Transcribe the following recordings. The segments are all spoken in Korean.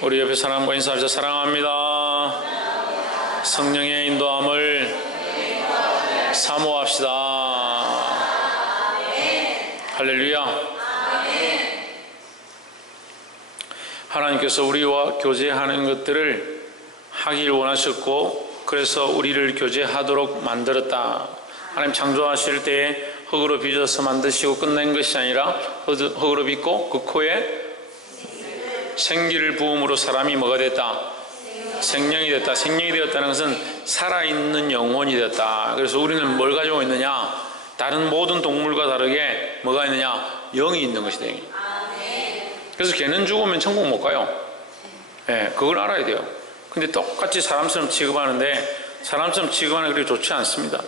우리 옆에 사람과 인사하셔서 사랑합니다. 성령의 인도함을 사모합시다. 할렐루야. 하나님께서 우리와 교제하는 것들을 하길 원하셨고, 그래서 우리를 교제하도록 만들었다. 하나님 창조하실 때에 흙으로 빚어서 만드시고 끝낸 것이 아니라 흙으로 빚고 그 코에 생기를 부음으로 사람이 뭐가 됐다? 생명이 됐다. 생명이 되었다는 것은 살아있는 영혼이 됐다. 그래서 우리는 뭘 가지고 있느냐? 다른 모든 동물과 다르게 뭐가 있느냐? 영이 있는 것이다. 그래서 개는 죽으면 천국 못 가요. 네, 그걸 알아야 돼요. 근데 똑같이 사람처럼 취급하는데, 사람처럼 취급하는 게 그렇게 좋지 않습니다.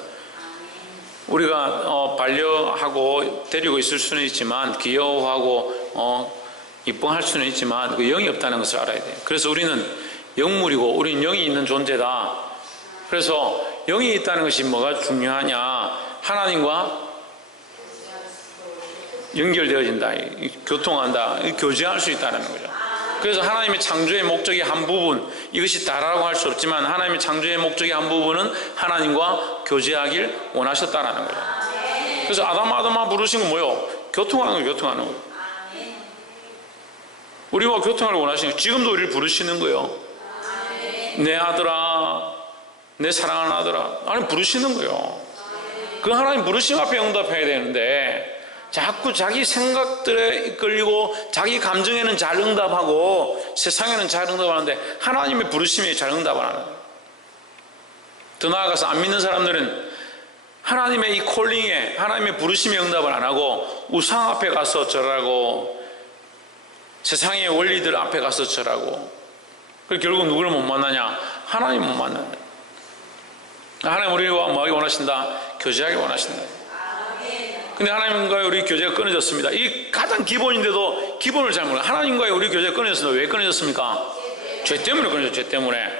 우리가 반려하고 데리고 있을 수는 있지만, 귀여워하고 이뻐할 수는 있지만 그 영이 없다는 것을 알아야 돼요. 그래서 우리는 영물이고 우리는 영이 있는 존재다. 그래서 영이 있다는 것이 뭐가 중요하냐? 하나님과 연결되어진다, 교통한다, 교제할 수 있다는 거죠. 그래서 하나님의 창조의 목적의 한 부분, 이것이 다라고 할 수 없지만 하나님의 창조의 목적의 한 부분은 하나님과 교제하길 원하셨다라는 거죠. 그래서 아담아 부르신 건 뭐예요? 교통하는 거예요. 교통하는 거예요. 우리와 교통을 원하시는 거예요. 지금도 우리를 부르시는 거예요. 내 아들아, 내 사랑하는 아들아, 하나님 부르시는 거예요. 그 하나님 부르심 앞에 응답해야 되는데, 자꾸 자기 생각들에 이끌리고 자기 감정에는 잘 응답하고 세상에는 잘 응답하는데 하나님의 부르심에 잘 응답 안 하는 거예요. 더 나아가서 안 믿는 사람들은 하나님의 이 콜링에, 하나님의 부르심에 응답을 안 하고 우상 앞에 가서 절하고 세상의 원리들 앞에 가서 절하고, 그래서 결국 누구를 못 만나냐? 하나님 못 만난다. 하나님 우리와 뭐하기 원하신다? 교제하기 원하신다. 근데 하나님과의 우리 교제가 끊어졌습니다. 이 가장 기본인데도 기본을 잘 몰라요. 하나님과의 우리 교제가 끊어졌습니다. 왜 끊어졌습니까? 죄 때문에 끊어졌죠. 죄 때문에.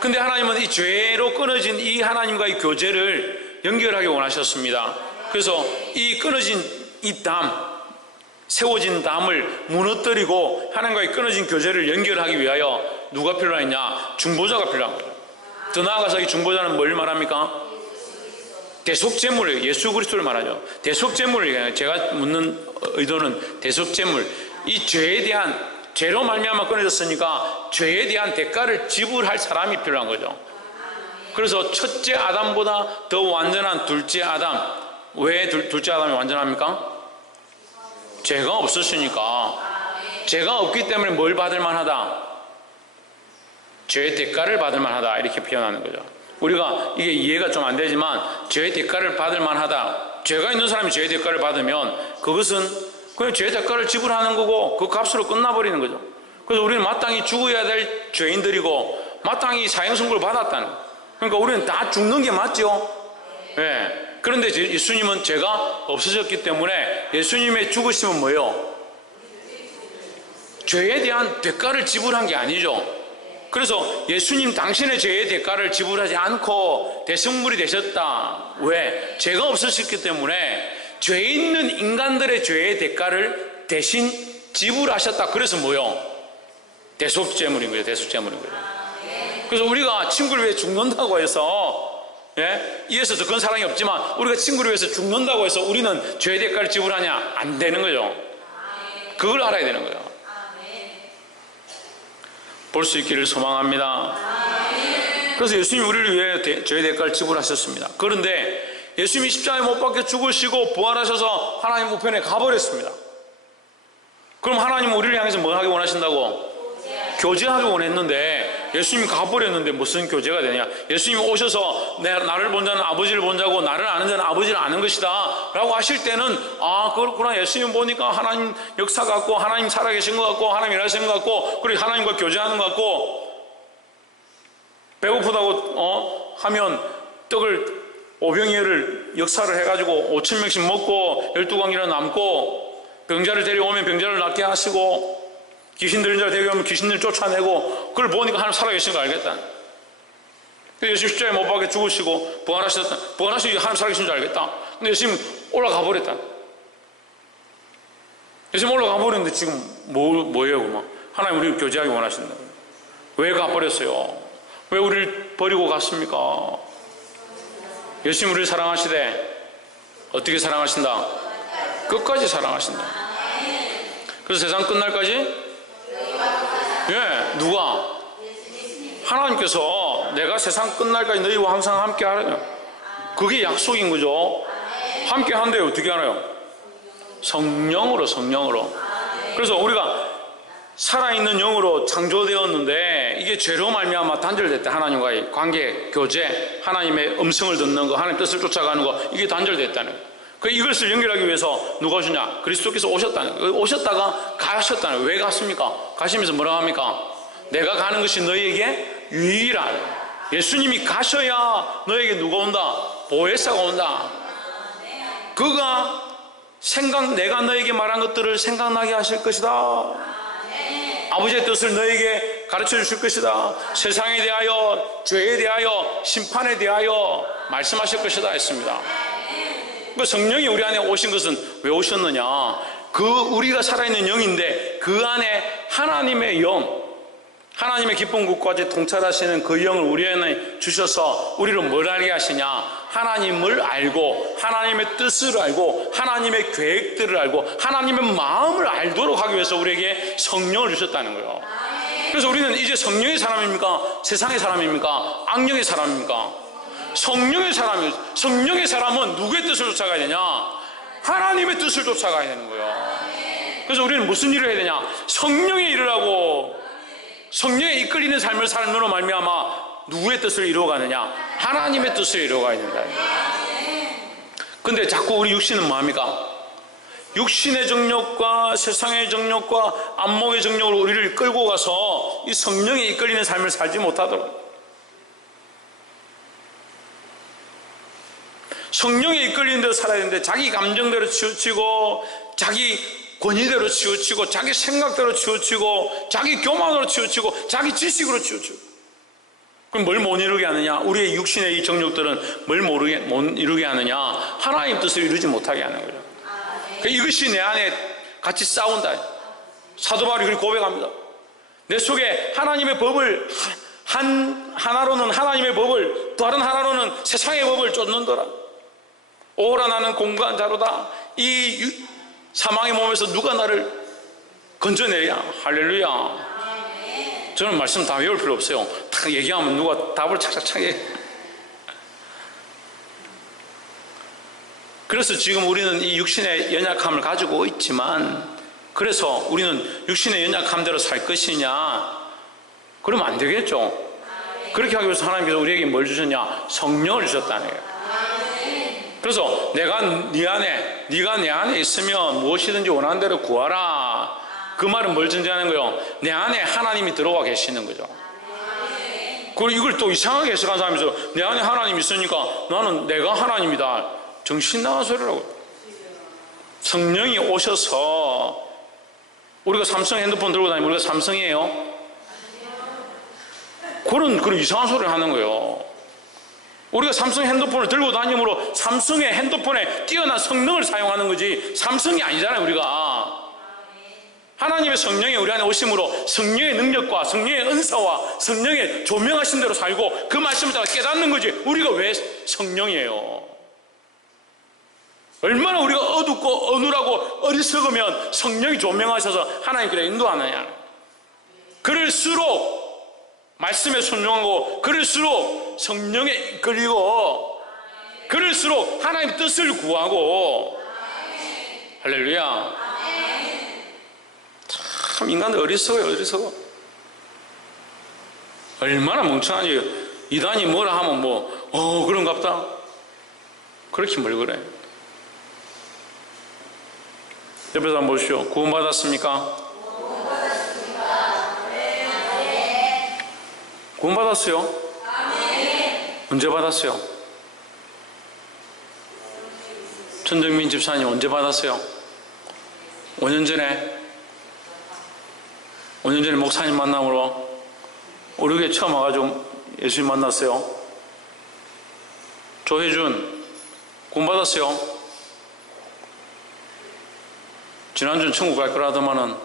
근데 하나님은 이 죄로 끊어진 이 하나님과의 교제를 연결하기 원하셨습니다. 그래서 이 끊어진 이 담, 세워진 담을 무너뜨리고 하나님과의 끊어진 교제를 연결하기 위하여 누가 필요했냐? 중보자가 필요한 거죠. 더 나아가서 이 중보자는 뭘 말합니까? 대속제물을, 예수 그리스도를 말하죠. 대속제물을, 제가 묻는 의도는 대속제물, 이 죄에 대한, 죄로 말미암아 끊어졌으니까 죄에 대한 대가를 지불할 사람이 필요한 거죠. 그래서 첫째 아담보다 더 완전한 둘째 아담. 왜 둘째 아담이 완전합니까? 죄가 없었으니까. 죄가 없기 때문에 뭘 받을 만하다? 죄의 대가를 받을 만하다, 이렇게 표현하는 거죠. 우리가 이게 이해가 좀 안 되지만 죄의 대가를 받을 만하다, 죄가 있는 사람이 죄의 대가를 받으면 그것은 그냥 죄의 대가를 지불하는 거고 그 값으로 끝나버리는 거죠. 그래서 우리는 마땅히 죽어야 될 죄인들이고 마땅히 사형선고를 받았다는 거예요. 그러니까 우리는 다 죽는 게 맞죠. 네. 그런데 예수님은 죄가 없어졌기 때문에 예수님의 죽으심은 뭐예요? 죄에 대한 대가를 지불한 게 아니죠. 그래서 예수님 당신의 죄의 대가를 지불하지 않고 대속물이 되셨다. 왜? 죄가 없으셨기 때문에 죄 있는 인간들의 죄의 대가를 대신 지불하셨다. 그래서 뭐요? 대속제물인 거예요. 대속제물인 거예요. 그래서 우리가 친구를 위해 죽는다고 해서, 예? 이에서 더 큰 사랑이 없지만 우리가 친구를 위해서 죽는다고 해서 우리는 죄의 대가를 지불하냐? 안 되는 거죠. 그걸 알아야 되는 거예요. 볼 수 있기를 소망합니다. 그래서 예수님이 우리를 위해 죄의 대가를 지불하셨습니다. 그런데 예수님이 십자가에 못 박혀 죽으시고 부활하셔서 하나님 우편에 가버렸습니다. 그럼 하나님은 우리를 향해서 뭐 하기 원하신다고? 교제하기 원했는데 예수님이 가버렸는데 무슨 교제가 되냐? 예수님이 오셔서 나를 본 자는 아버지를 본 자고 나를 아는 자는 아버지를 아는 것이다 라고 하실 때는, 아 그렇구나, 예수님 보니까 하나님 역사 같고 하나님 살아계신 것 같고 하나님 일하시는 것 같고 그리고 하나님과 교제하는 것 같고, 배고프다고 하면 떡을 오병이어를 역사를 해가지고 5,000명씩 먹고 12광이나 남고, 병자를 데려오면 병자를 낫게 하시고 귀신 들린 자를 데려오면 귀신을 쫓아내고, 그걸 보니까 하나님 살아계신 거 알겠다. 예수님 십자가에 못 박혀 죽으시고 부활하셨다. 부활하시고 하나님 살아계신 줄 알겠다. 근데 예수님 올라가 버렸다. 예수님 올라가 버렸는데 지금 뭐예요? 하나님 우리를 교제하기 원하신다. 왜 가버렸어요? 왜 우리를 버리고 갔습니까? 예수님 우리를 사랑하시되 어떻게 사랑하신다? 끝까지 사랑하신다. 그래서 세상 끝날까지? 예, 누가? 하나님께서 내가 세상 끝날까지 너희와 항상 함께 하라. 그게 약속인 거죠. 함께 한대요. 어떻게 하나요? 성령으로, 성령으로. 그래서 우리가 살아있는 영으로 창조되었는데 이게 죄로 말미암아 단절됐대. 하나님과의 관계, 교제, 하나님의 음성을 듣는 거, 하나님 뜻을 쫓아가는 거, 이게 단절됐다는 거예요. 이것을 연결하기 위해서 누가 오셨냐? 그리스도께서 오셨다는 거예요. 오셨다가 가셨다는 거예요. 왜 갔습니까? 가시면서 뭐라고 합니까? 내가 가는 것이 너희에게 유일하다. 예수님이 가셔야 너에게 누가 온다? 보혜사가 온다. 그가 내가 너에게 말한 것들을 생각나게 하실 것이다. 아버지의 뜻을 너에게 가르쳐 주실 것이다. 세상에 대하여, 죄에 대하여, 심판에 대하여 말씀하실 것이다 했습니다. 그 성령이 우리 안에 오신 것은 왜 오셨느냐? 우리가 살아있는 영인데 그 안에 하나님의 영, 하나님의 기쁜 것까지 통찰하시는 그 영을 우리 안에 주셔서 우리를 뭘 알게 하시냐? 하나님을 알고, 하나님의 뜻을 알고, 하나님의 계획들을 알고, 하나님의 마음을 알도록 하기 위해서 우리에게 성령을 주셨다는 거예요. 그래서 우리는 이제 성령의 사람입니까? 세상의 사람입니까? 악령의 사람입니까? 성령의 사람이에요. 성령의 사람은 누구의 뜻을 쫓아가야 되냐? 하나님의 뜻을 쫓아가야 되는 거예요. 그래서 우리는 무슨 일을 해야 되냐? 성령의 일을 하고 성령에 이끌리는 삶을 삶으로 말미암아 누구의 뜻을 이루어가느냐? 하나님의 뜻을 이루어가야 된다. 근데 자꾸 우리 육신은 뭐합니까? 육신의 정욕과 세상의 정욕과 안목의 정욕으로 우리를 끌고 가서 이 성령에 이끌리는 삶을 살지 못하도록, 성령에 이끌리는 대로 살아야 되는데 자기 감정대로 치우치고 자기 권위대로 치우치고 자기 생각대로 치우치고 자기 교만으로 치우치고 자기 지식으로 치우치고, 그럼 뭘 못 이루게 하느냐? 우리의 육신의 이 정욕들은 뭘 못 이루게 하느냐? 하나님 뜻을 이루지 못하게 하는 거죠. 그러니까 이것이 내 안에 같이 싸운다. 사도 바울이 그렇게 고백합니다. 내 속에 하나님의 법을 하나로는 하나님의 법을, 다른 하나로는 세상의 법을 쫓는더라. 오라 나는 공고한 자로다. 이 사망의 몸에서 누가 나를 건져내랴. 할렐루야. 저는 말씀 다 외울 필요 없어요. 딱 얘기하면 누가 답을 착착착 해. 그래서 지금 우리는 이 육신의 연약함을 가지고 있지만, 그래서 우리는 육신의 연약함대로 살 것이냐? 그러면 안 되겠죠. 그렇게 하기 위해서 하나님께서 우리에게 뭘 주셨냐? 성령을 주셨다는 거예요. 그래서 내가 네가 내 안에 있으면 무엇이든지 원하는 대로 구하라. 그 말은 뭘 전제하는 거예요? 내 안에 하나님이 들어와 계시는 거죠. 그리고 이걸 또 이상하게 해석한 사람이 있어요. 내 안에 하나님이 있으니까 나는 내가 하나님이다. 정신 나간 소리라고. 성령이 오셔서, 우리가 삼성 핸드폰 들고 다니면 우리가 삼성이에요? 그런 이상한 소리를 하는 거예요. 우리가 삼성 핸드폰을 들고 다니므로 삼성의 핸드폰에 뛰어난 성능을 사용하는 거지 삼성이 아니잖아요. 우리가 하나님의 성령이 우리 안에 오심으로 성령의 능력과 성령의 은사와 성령의 조명하신 대로 살고 그 말씀을 따라 깨닫는 거지. 우리가 왜 성령이에요? 얼마나 우리가 어둡고 어눌하고 어리석으면 성령이 조명하셔서 하나님께로 인도하느냐. 그럴수록 말씀에 순종하고, 그럴수록 성령에 이끌리고, 그럴수록 하나님의 뜻을 구하고. 할렐루야. 참 인간들 어리석어요. 어리석어. 얼마나 멍청하지. 이단이 뭐라 하면 그런갑다. 그렇게 뭘 그래. 옆에서 한번 보시오. 구원받았습니까? 구원받았어요? 언제 받았어요? 전정민 집사님 언제 받았어요? 5년 전에 목사님 만남으로 오륙에 처음 와가지고 예수님 만났어요. 조혜준 구원받았어요? 지난주는 천국 갈 거라 하더만은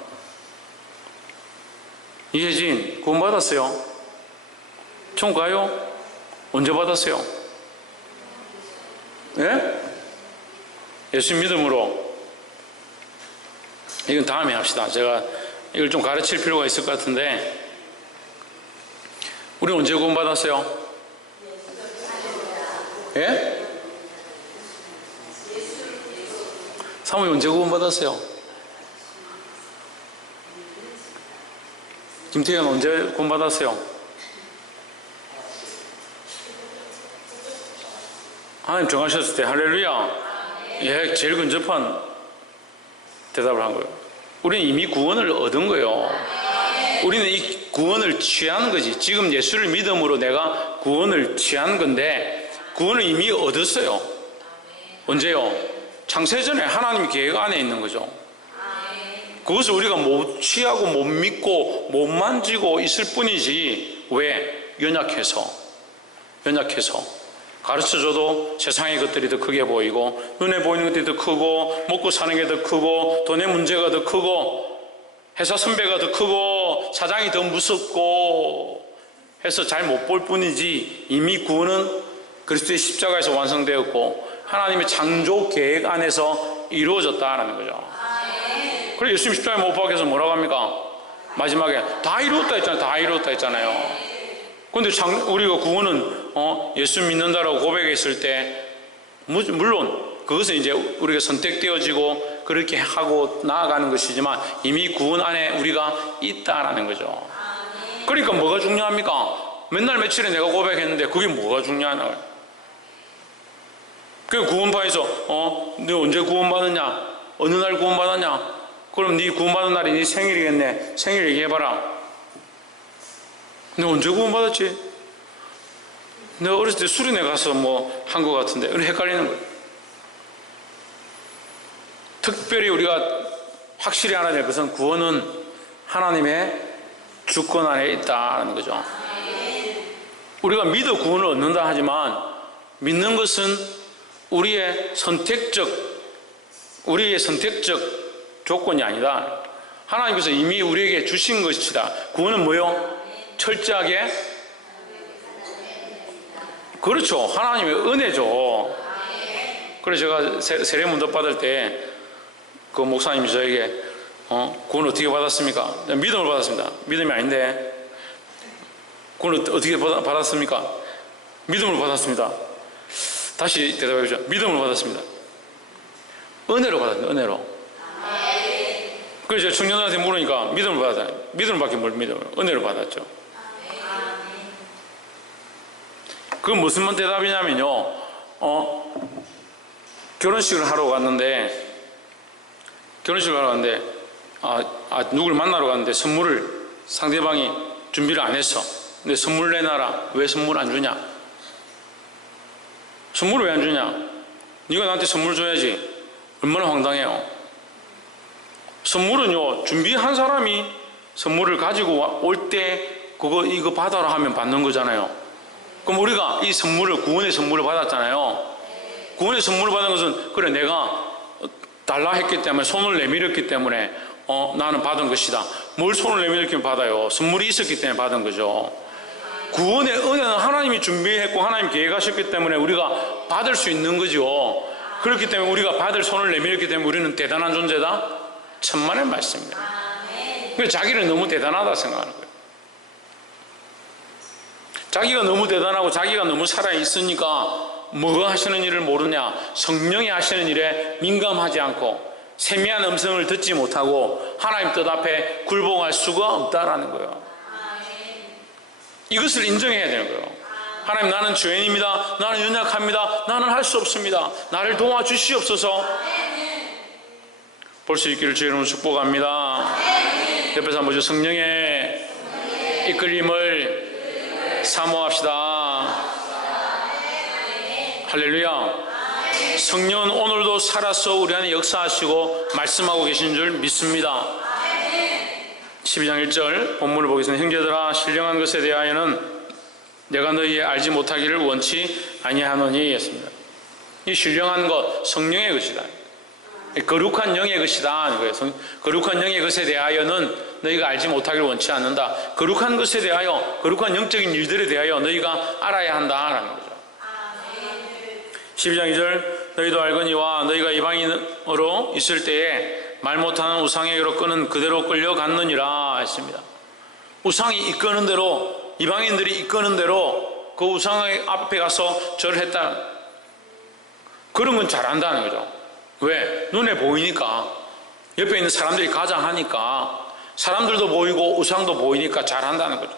이혜진 구원 받았어요? 총 가요? 언제 받았어요? 예? 예수 믿음으로. 이건 다음에 합시다. 제가 이걸 좀 가르칠 필요가 있을 것 같은데, 우리 언제 구원 받았어요? 예? 사모님 언제 구원 받았어요? 김태현 언제 구원 받았어요? 하나님 정하셨을 때. 할렐루야. 예, 제일 근접한 대답을 한 거예요. 우리는 이미 구원을 얻은 거예요. 우리는 이 구원을 취하는 거지. 지금 예수를 믿음으로 내가 구원을 취한 건데, 구원을 이미 얻었어요. 언제요? 창세전에 하나님 계획 안에 있는 거죠. 그것을 우리가 못 취하고 못 믿고 못 만지고 있을 뿐이지. 왜? 연약해서. 가르쳐줘도 세상의 것들이 더 크게 보이고, 눈에 보이는 것들이 더 크고, 먹고 사는 게 더 크고, 돈의 문제가 더 크고, 회사 선배가 더 크고, 사장이 더 무섭고 해서 잘 못 볼 뿐이지, 이미 구원은 그리스도의 십자가에서 완성되었고 하나님의 창조 계획 안에서 이루어졌다는 거죠. 그래서 예수님 십자가에 못 박혀서 뭐라고 합니까? 마지막에 다 이루었다 했잖아요. 다 이루었다 했잖아요. 그런데 우리가 구원은 예수 믿는다라고 고백했을 때, 물론 그것은 이제 우리가 선택되어지고 그렇게 하고 나아가는 것이지만, 이미 구원 안에 우리가 있다라는 거죠. 그러니까 뭐가 중요합니까? 맨날 며칠에 내가 고백했는데 그게 뭐가 중요하나? 그 구원파에서 너 언제 구원받았냐? 어느 날 구원받았냐? 그럼 네 구원받은 날이 네 생일이겠네. 생일 얘기해봐라. 너 언제 구원받았지? 내가 어렸을 때 수련회 가서 뭐 한 것 같은데, 헷갈리는 거예요. 특별히 우리가 확실히 알아야 될 것은, 구원은 하나님의 주권 안에 있다는 거죠. 우리가 믿어 구원을 얻는다 하지만, 믿는 것은 우리의 선택적 조건이 아니다. 하나님께서 이미 우리에게 주신 것이다. 구원은 뭐요? 철저하게, 그렇죠, 하나님의 은혜죠. 그래서 제가 세례문답 받을 때 그 목사님이 저에게 구원 어떻게 받았습니까? 믿음을 받았습니다. 믿음이 아닌데 구원 어떻게 받았습니까? 믿음을 받았습니다. 다시 대답해 주죠. 믿음을 받았습니다. 은혜로 받았습니다. 은혜로. 그래서 제가 청년들한테 물으니까 믿음을 받았다. 믿음을 받긴 뭘 믿음을, 은혜로 받았죠. 그건 무슨 대답이냐면요, 결혼식을 하러 갔는데 누굴 만나러 갔는데 선물을 상대방이 준비를 안 했어. 근데 선물 내놔라. 왜 선물 안 주냐? 선물을 왜 안 주냐? 네가 나한테 선물 줘야지. 얼마나 황당해요. 선물은요, 준비한 사람이 선물을 가지고 올 때 이거 받아라 하면 받는 거잖아요. 그럼 우리가 이 선물을, 구원의 선물을 받았잖아요. 구원의 선물을 받은 것은, 그래 내가 달라 했기 때문에, 손을 내밀었기 때문에 나는 받은 것이다. 뭘 손을 내밀었기면 받아요? 선물이 있었기 때문에 받은 거죠. 구원의 은혜는 하나님이 준비했고 하나님 계획하셨기 때문에 우리가 받을 수 있는 거죠. 그렇기 때문에 우리가 받을 손을 내밀었기 때문에 우리는 대단한 존재다? 천만의 말씀입니다. 그래서 자기를 너무 대단하다 생각하는 거예요. 자기가 너무 대단하고 자기가 너무 살아있으니까 뭐가 하시는 일을 모르냐? 성령이 하시는 일에 민감하지 않고 세미한 음성을 듣지 못하고 하나님 뜻 앞에 굴복할 수가 없다라는 거예요. 이것을 인정해야 되는 거예요. 하나님, 나는 죄인입니다. 나는 연약합니다. 나는 할 수 없습니다. 나를 도와주시옵소서. 볼 수 있기를 주의 이름으로 축복합니다. 옆에서 한번 성령의 이끌림을 사모합시다. 할렐루야. 성령은 오늘도 살아서 우리 안에 역사하시고 말씀하고 계신 줄 믿습니다. 12장 1절 본문을 보겠습니다. 형제들아, 신령한 것에 대하여는 내가 너희의 알지 못하기를 원치 아니하노니 했습니다. 이 신령한 것, 성령의 것이다. 거룩한 영의 것이다. 거룩한 영의 것에 대하여는 너희가 알지 못하기를 원치 않는다. 거룩한 것에 대하여, 거룩한 영적인 일들에 대하여 너희가 알아야 한다라는 거죠. 12장 2절 너희도 알거니와 너희가 이방인으로 있을 때에 말 못하는 우상에게로 끄는 그대로 끌려갔느니라 했습니다. 우상이 이끄는 대로, 이방인들이 이끄는 대로 그 우상 앞에 가서 절을 했다. 그런 건 잘한다는 거죠. 왜? 눈에 보이니까, 옆에 있는 사람들이 가장 하니까, 사람들도 보이고 우상도 보이니까 잘한다는 거죠.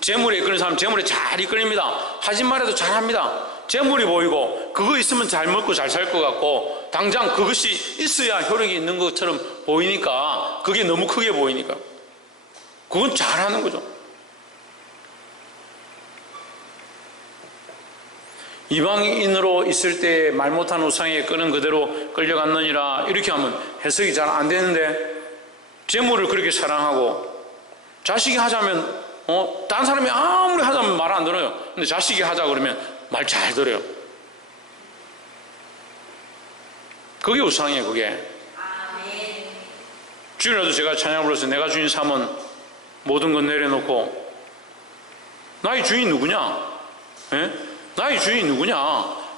재물에 이끄는 사람 재물에 잘 이끌립니다. 하지 말아도 잘합니다. 재물이 보이고 그거 있으면 잘 먹고 잘 살 것 같고 당장 그것이 있어야 효력이 있는 것처럼 보이니까, 그게 너무 크게 보이니까 그건 잘하는 거죠. 이방인으로 있을 때 말 못한 우상에 끄는 그대로 끌려갔느니라, 이렇게 하면 해석이 잘 안 되는데, 재물을 그렇게 사랑하고 자식이 하자면 다른 사람이 아무리 하자면 말 안 들어요. 근데 자식이 하자 그러면 말 잘 들어요. 그게 우상이에요. 그게. 주일에도 제가 찬양을 불렀어요. 내가 주인 삼은 모든 건 내려놓고. 나의 주인 누구냐? 예? 나의 주인이 누구냐?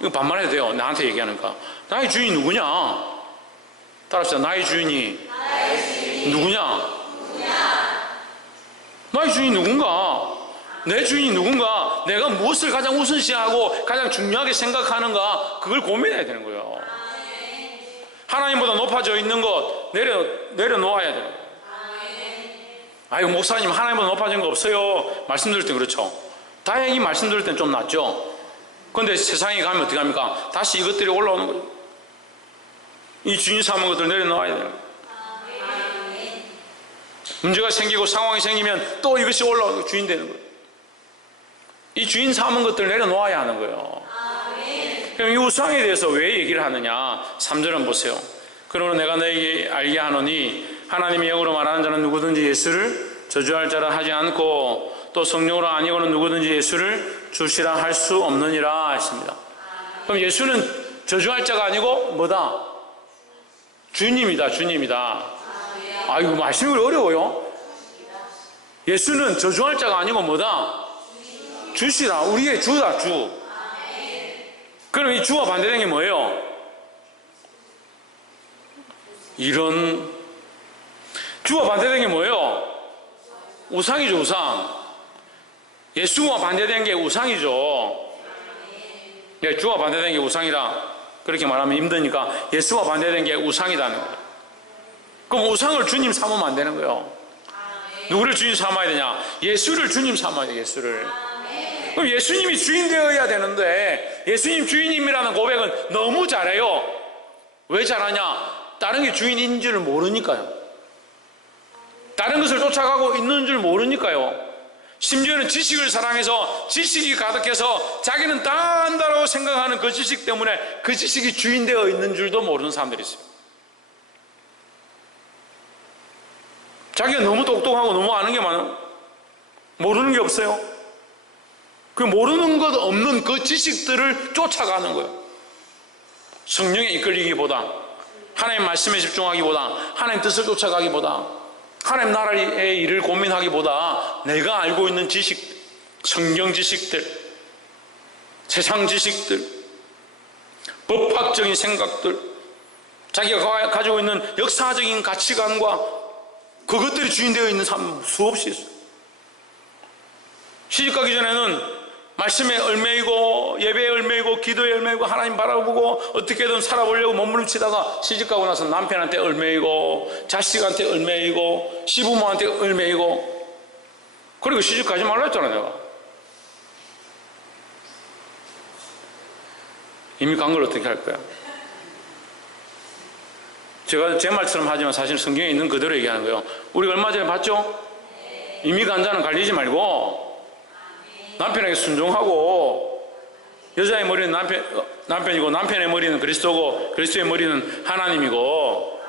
이거 반말해도 돼요. 나한테 얘기하니까. 나의 주인이 누구냐? 따라합시다. 나의 주인이 누구냐? 나의 주인이 누군가? 내 주인이 누군가? 내가 무엇을 가장 우선시하고 가장 중요하게 생각하는가? 그걸 고민해야 되는 거예요. 하나님보다 높아져 있는 것 내려놓아야 돼요. 아이고 목사님 하나님보다 높아진 거 없어요. 말씀드릴 때 그렇죠. 다행히 말씀드릴 땐 좀 낫죠. 그런데 세상에 가면 어떻게 합니까? 다시 이것들이 올라오는 거예요. 이 주인 삼은 것들 내려놓아야 돼요. 문제가 생기고 상황이 생기면 또 이것이 올라오고 주인 되는 거예요. 이 주인 삼은 것들 내려놓아야 하는 거예요. 그럼 이 우상에 대해서 왜 얘기를 하느냐? 3절은 보세요. 그러므로 내가 너에게 알게 하노니 하나님의 영으로 말하는 자는 누구든지 예수를 저주할 자라 하지 않고 또 성령으로 아니고는 누구든지 예수를 주시라 할 수 없느니라 했습니다. 그럼 예수는 저주할 자가 아니고 뭐다? 주님이다. 주님이다. 이거 말씀이 어려워요. 예수는 저주할 자가 아니고 뭐다? 주시라. 우리의 주다. 주. 그럼 이 주와 반대된 게 뭐예요? 이런 주와 반대된 게 뭐예요? 우상이죠. 우상. 예수와 반대된 게 우상이죠. 주와 반대된 게 우상이라 그렇게 말하면 힘드니까 예수와 반대된 게 우상이라는 거예요. 그럼 우상을 주님 삼으면 안 되는 거예요. 누구를 주님 삼아야 되냐? 예수를 주님 삼아야 돼요. 예수를. 그럼 예수님이 주인 되어야 되는데 예수님 주인님이라는 고백은 너무 잘해요. 왜 잘하냐? 다른 게 주인인 줄 모르니까요. 다른 것을 쫓아가고 있는 줄 모르니까요. 심지어는 지식을 사랑해서 지식이 가득해서 자기는 다 안다고 생각하는 그 지식 때문에 그 지식이 주인 되어 있는 줄도 모르는 사람들이 있어요. 자기가 너무 똑똑하고 너무 아는 게 많아. 모르는 게 없어요. 그 모르는 것 없는 그 지식들을 쫓아가는 거예요. 성령에 이끌리기보다, 하나님 말씀에 집중하기보다, 하나님 뜻을 쫓아가기보다, 하나님 나라의 일을 고민하기보다 내가 알고 있는 지식, 성경 지식들, 세상 지식들, 법학적인 생각들, 자기가 가지고 있는 역사적인 가치관과 그것들이 주인되어 있는 사람 수없이 있어요. 시집가기 전에는 말씀에 얽매이고 예배에 얽매이고 기도에 얽매이고 하나님 바라보고 어떻게든 살아보려고 몸부림치다가 시집가고 나서 남편한테 얽매이고 자식한테 얽매이고 시부모한테 얽매이고, 그리고 시집가지 말라 했잖아. 내가 이미 간 걸 어떻게 할 거야? 제가 제 말처럼 하지만 사실 성경에 있는 그대로 얘기하는 거예요. 우리가 얼마 전에 봤죠? 이미 간 자는 갈리지 말고 남편에게 순종하고, 여자의 머리는 남편이고 남편의 머리는 그리스도고 그리스도의 머리는 하나님이고,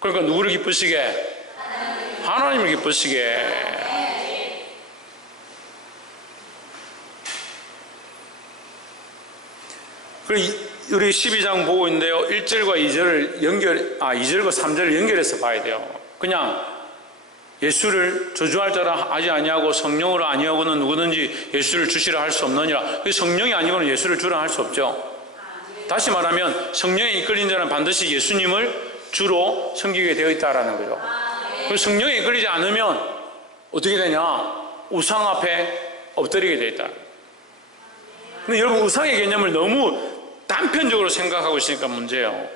그러니까 누구를 기쁘시게? 하나님을 기쁘시게. 우리 12장 보고 있는데요, 1절과 2절을 2절과 3절을 연결해서 봐야 돼요. 그냥 예수를 저주할 자라 하지 아니하고 성령으로 아니하고는 누구든지 예수를 주시라 할 수 없느니라. 성령이 아니고는 예수를 주라 할 수 없죠. 다시 말하면 성령에 이끌린 자는 반드시 예수님을 주로 섬기게 되어 있다라는 거죠. 성령에 이끌리지 않으면 어떻게 되냐? 우상 앞에 엎드리게 되어 있다. 근데 여러분, 우상의 개념을 너무 단편적으로 생각하고 있으니까 문제예요.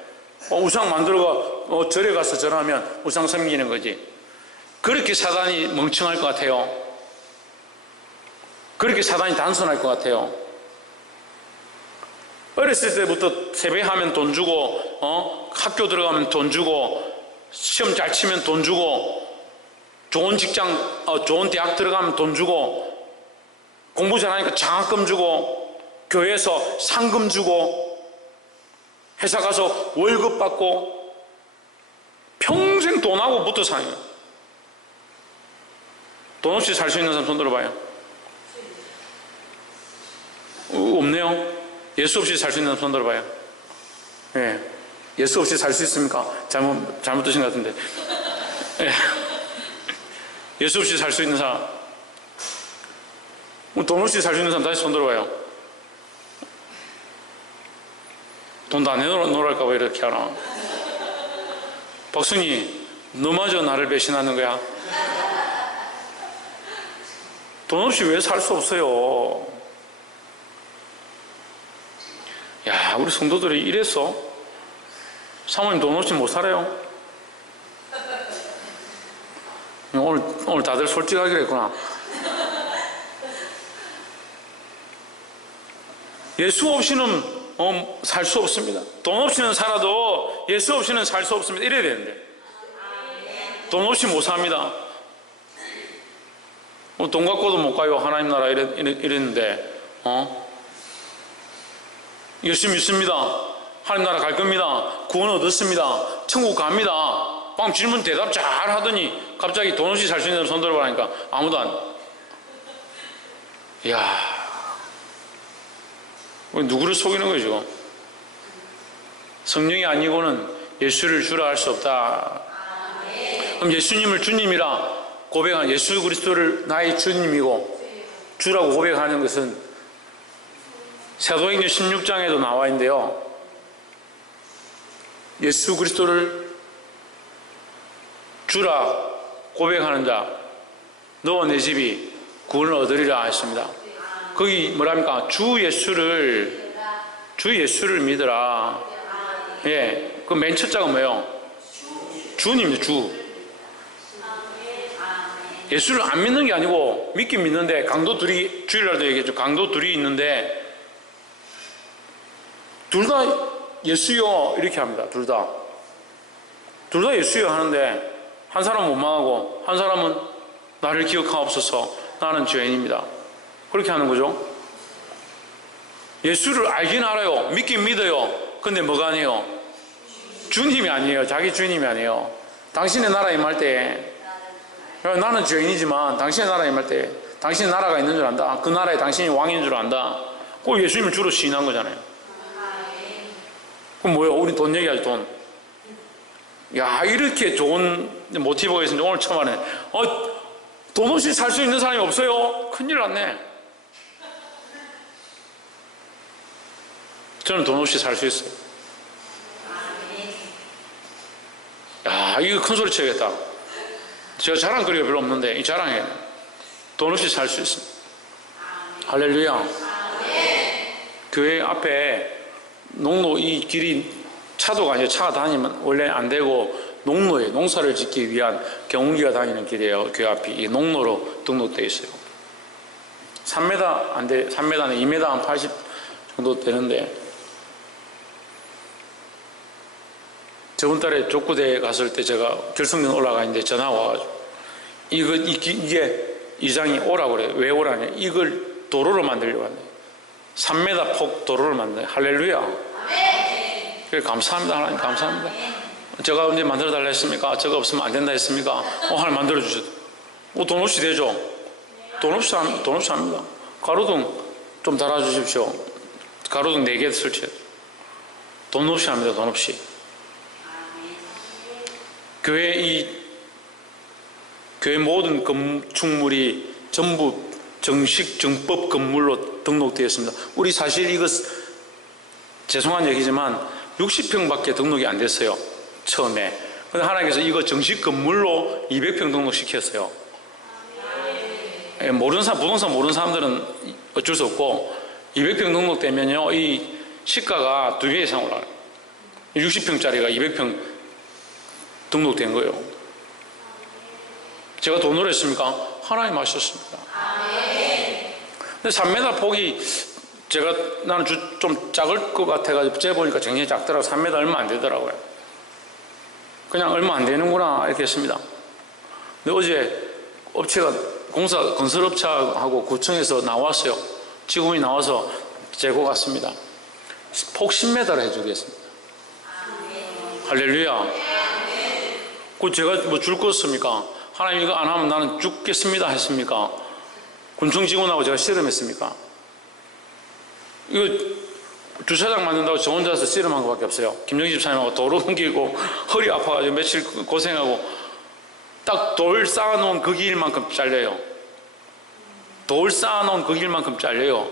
우상 만들어가 절에 가서 절하면 우상 섬기는 거지. 그렇게 사단이 멍청할 것 같아요. 그렇게 사단이 단순할 것 같아요. 어렸을 때부터 세배하면 돈 주고, 학교 들어가면 돈 주고, 시험 잘 치면 돈 주고, 좋은 직장, 좋은 대학 들어가면 돈 주고, 공부 잘하니까 장학금 주고, 교회에서 상금 주고, 회사 가서 월급 받고, 평생 돈하고 붙어 사는 거예요. 돈 없이 살 수 있는 사람 손 들어봐요. 없네요. 예수 없이 살 수 있는 사람 손 들어봐요. 예. 예수 없이 살 수 있습니까? 잘못 드신 것 같은데. 예. 예수 없이 살 수 있는 사람. 돈 없이 살 수 있는 사람 다시 손 들어봐요. 돈도 안 내놓을까봐 이렇게 하나. 박순이, 너마저 나를 배신하는 거야? 돈 없이 왜 살 수 없어요? 야, 우리 성도들이 이랬어? 사모님 돈 없이 못 살아요? 오늘 다들 솔직하기로 했구나. 예수 없이는 살 수 없습니다. 돈 없이는 살아도 예수 없이는 살 수 없습니다. 이래야 되는데 돈 없이 못 삽니다. 돈 갖고도 못 가요. 하나님 나라 이랬는데 예수 믿습니다. 하나님 나라 갈 겁니다. 구원 얻었습니다. 천국 갑니다. 방금 질문 대답 잘 하더니 갑자기 돈 없이 살 수 있는 손 들어보라니까 아무도 안. 이야, 누구를 속이는 거예요 지금? 성령이 아니고는 예수를 주라 할 수 없다. 그럼 예수님을 주님이라 고백한, 예수 그리스도를 나의 주님이고 주라고 고백하는 것은 사도행전 16장에도 나와 있는데요. 예수 그리스도를 주라 고백하는 자 너와 내 집이 구원을 얻으리라 했습니다. 거기 뭐랍니까? 주 예수를 믿으라. 예, 그 맨 첫 자가 뭐예요? 주님이죠. 주. 예수를 안 믿는 게 아니고 믿긴 믿는데, 강도 둘이, 주일날도 얘기했죠. 강도 둘이 있는데 둘 다 예수여 이렇게 합니다. 둘 다 예수여 하는데 한 사람은 원망하고 한 사람은 나를 기억하옵소서 나는 죄인입니다. 그렇게 하는 거죠. 예수를 알긴 알아요. 믿긴 믿어요. 근데 뭐가 아니에요? 주님이 아니에요. 자기 주님이 아니에요. 당신의 나라 임할 때, 나는 죄인이지만 당신의 나라 임할 때 당신의 나라가 있는 줄 안다. 그 나라에 당신이 왕인 줄 안다. 그 예수님을 주로 시인한 거잖아요. 그럼 뭐예요? 우리 돈 얘기하지, 돈. 야, 이렇게 좋은 모티브가 있으면 오늘 처음 하네. 돈 없이 살 수 있는 사람이 없어요? 큰일 났네. 저는 돈 없이 살 수 있어요. 야, 이거 큰 소리 쳐야겠다. 제가 자랑거리가 별로 없는데 이 자랑에 돈 없이 살 수 있습니다. 할렐루야. 교회 앞에 농로, 이 길이 차도가 아니에요. 차가 다니면 원래 안 되고 농로에 농사를 짓기 위한 경운기가 다니는 길이에요. 교회 앞이 이 농로로 등록되어 있어요. 3m 안 돼, 3m는 2m 한 80 정도 되는데, 저번 달에 족구대회 갔을 때 제가 결승전 올라가 있는데 전화가 와가지고 이게 이장이 오라고 그래요. 왜 오라냐? 이걸 도로로 만들려고 하네. 3m 폭 도로를 만드네. 할렐루야. 그래, 감사합니다. 하나님 감사합니다. 제가 언제 만들어 달라 했습니까? 저거 없으면 안 된다 했습니까? 하나님 만들어 주셔도. 돈 없이 되죠? 돈 없이 합니다. 가로등 좀 달아주십시오. 가로등 4개 설치해요. 돈 없이 합니다. 돈 없이. 교회 이 교회 모든 건축물이 전부 정식 정법 건물로 등록되어 있습니다. 우리 사실 이거 죄송한 얘기지만 60평밖에 등록이 안 됐어요, 처음에. 그런데 하나님께서 이거 정식 건물로 200평 등록시켰어요. 모르는 사람, 부동산 모르는 사람들은 어쩔 수 없고 200평 등록되면요 이 시가가 2배 이상 올라가요. 60평짜리가 200평 등록된 거예요. 제가 돈으로 했습니까? 하나님 하셨습니다. 근데 3m 폭이 제가 나는 좀 작을 것 같아가지고 재보니까 굉장히 작더라고요. 3m 얼마 안 되더라고요. 그냥 얼마 안 되는구나 이렇게 했습니다. 근데 어제 업체가 건설업체하고 구청에서 나왔어요. 직원이 나와서 재고 갔습니다. 폭 10m를 해주겠습니다. 할렐루야. 그 제가 뭐 줄 거였습니까? 하나님 이거 안 하면 나는 죽겠습니다 했습니까? 군청 직원하고 제가 씨름했습니까? 이거 주차장 만든다고 저 혼자서 씨름한 것밖에 없어요. 김정희 집사님하고 도로 옮기고 허리 아파가지고 며칠 고생하고 딱 돌 쌓아놓은 그 길만큼 잘려요. 돌 쌓아놓은 그 길만큼 잘려요.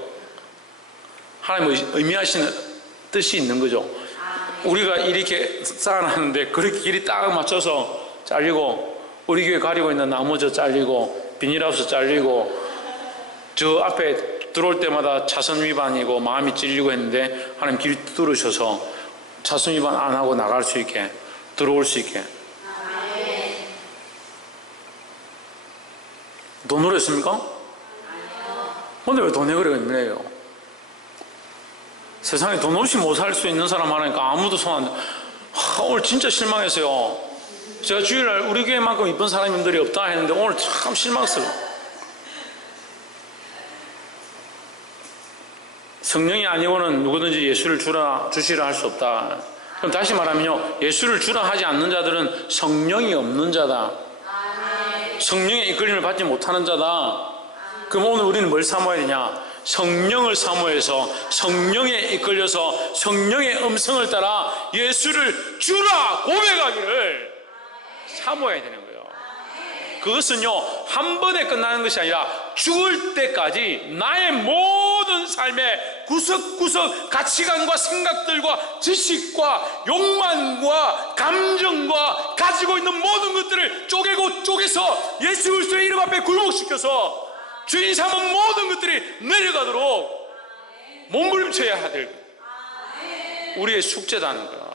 하나님 의미하시는 뜻이 있는 거죠. 우리가 이렇게 쌓아놨는데 그렇게 길이 딱 맞춰서 잘리고 우리 교회 가리고 있는 나무 저 잘리고 비닐하우스 잘리고 저 앞에 들어올 때마다 차선 위반이고 마음이 찔리고 했는데 하나님 길 뚫으셔서 차선 위반 안 하고 나갈 수 있게 들어올 수 있게. 돈으로 했습니까? 근데 왜 돈에 그래 있네요? 세상에 돈 없이 못 살 수 있는 사람 하나니까 아무도 손 안 대. 오늘 진짜 실망했어요. 제가 주일날 우리 교회만큼 이쁜 사람들이 없다 했는데 오늘 참 실망스러워. 성령이 아니고는 누구든지 예수를 주시라 할 수 없다. 그럼 다시 말하면요, 예수를 주라 하지 않는 자들은 성령이 없는 자다. 성령의 이끌림을 받지 못하는 자다. 그럼 오늘 우리는 뭘 사모해야 되냐? 성령을 사모해서 성령에 이끌려서 성령의 음성을 따라 예수를 주라 고백하기를 사모해야 되는 거예요. 그것은요 한 번에 끝나는 것이 아니라 죽을 때까지 나의 모든 삶의 구석구석 가치관과 생각들과 지식과 욕망과 감정과 가지고 있는 모든 것들을 쪼개고 쪼개서 예수 그리스도의 이름 앞에 굴복시켜서 주인 삼은 모든 것들이 내려가도록 몸부림쳐야 될 우리의 숙제다는 거야.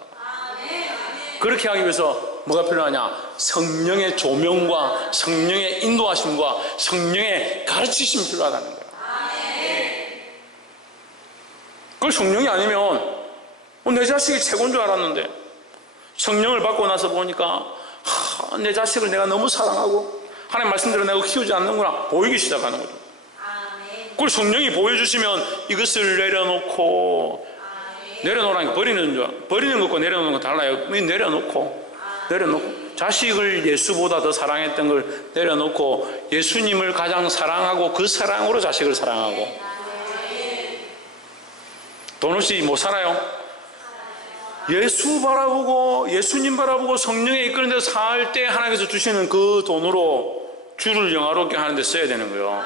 그렇게 하기 위해서 뭐가 필요하냐? 성령의 조명과 성령의 인도하심과 성령의 가르치심이 필요하다는 거야. 그걸 성령이 아니면 내 자식이 최고인 줄 알았는데 성령을 받고 나서 보니까 내 자식을 내가 너무 사랑하고 하나님 말씀대로 내가 키우지 않는구나 보이기 시작하는 거죠. 그걸 성령이 보여주시면 이것을 내려놓고 내려놓으라니까 버리는 것과 내려놓는 거 달라요. 내려놓고 자식을 예수보다 더 사랑했던 걸 내려놓고 예수님을 가장 사랑하고 그 사랑으로 자식을 사랑하고. 돈 없이 못 살아요. 예수 바라보고 예수님 바라보고 성령에 이끄는 데서 살 때 하나님께서 주시는 그 돈으로 주를 영화롭게 하는 데 써야 되는 거예요.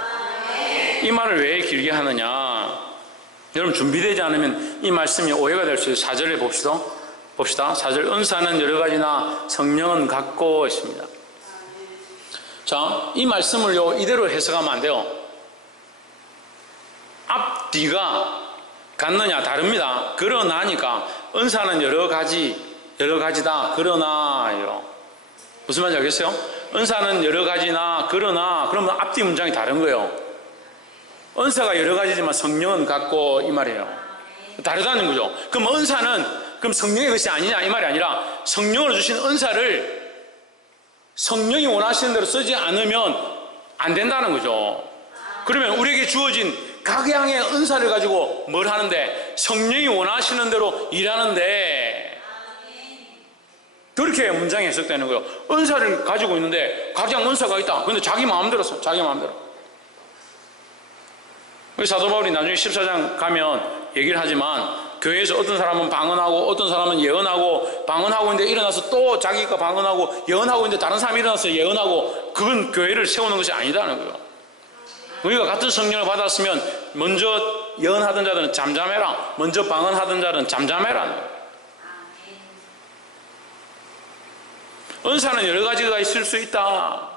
이 말을 왜 길게 하느냐? 여러분 준비되지 않으면 이 말씀이 오해가 될 수 있어요. 4절에 봅시다. 4절 은사는 여러 가지나 성령은 같고 있습니다. 자, 이 말씀을요 이대로 해석하면 안 돼요. 앞뒤가 같느냐 다릅니다. 그러나니까 은사는 여러 가지다. 그러나요. 무슨 말인지 알겠어요? 은사는 여러 가지나 그러나 그러면 앞뒤 문장이 다른 거예요. 은사가 여러 가지지만 성령은 같고 이 말이에요. 다르다는 거죠. 그럼 은사는 그럼 성령의 것이 아니냐 이 말이 아니라 성령으로 주신 은사를 성령이 원하시는 대로 쓰지 않으면 안 된다는 거죠. 그러면 우리에게 주어진 각양의 은사를 가지고 뭘 하는데 성령이 원하시는 대로 일하는데 그렇게 문장이 해석되는 거예요. 은사를 가지고 있는데 각양 은사가 있다. 근데 자기 마음대로 써. 자기 마음대로. 사도 바울이 나중에 14장 가면 얘기를 하지만 교회에서 어떤 사람은 방언하고 어떤 사람은 예언하고 방언하고 있는데 일어나서 또 자기가 방언하고 예언하고 있는데 다른 사람이 일어나서 예언하고, 그건 교회를 세우는 것이 아니다는 거예요. 우리가 같은 성령을 받았으면 먼저 예언하던 자들은 잠잠해라, 먼저 방언하던 자들은 잠잠해라. 은사는 여러 가지가 있을 수 있다.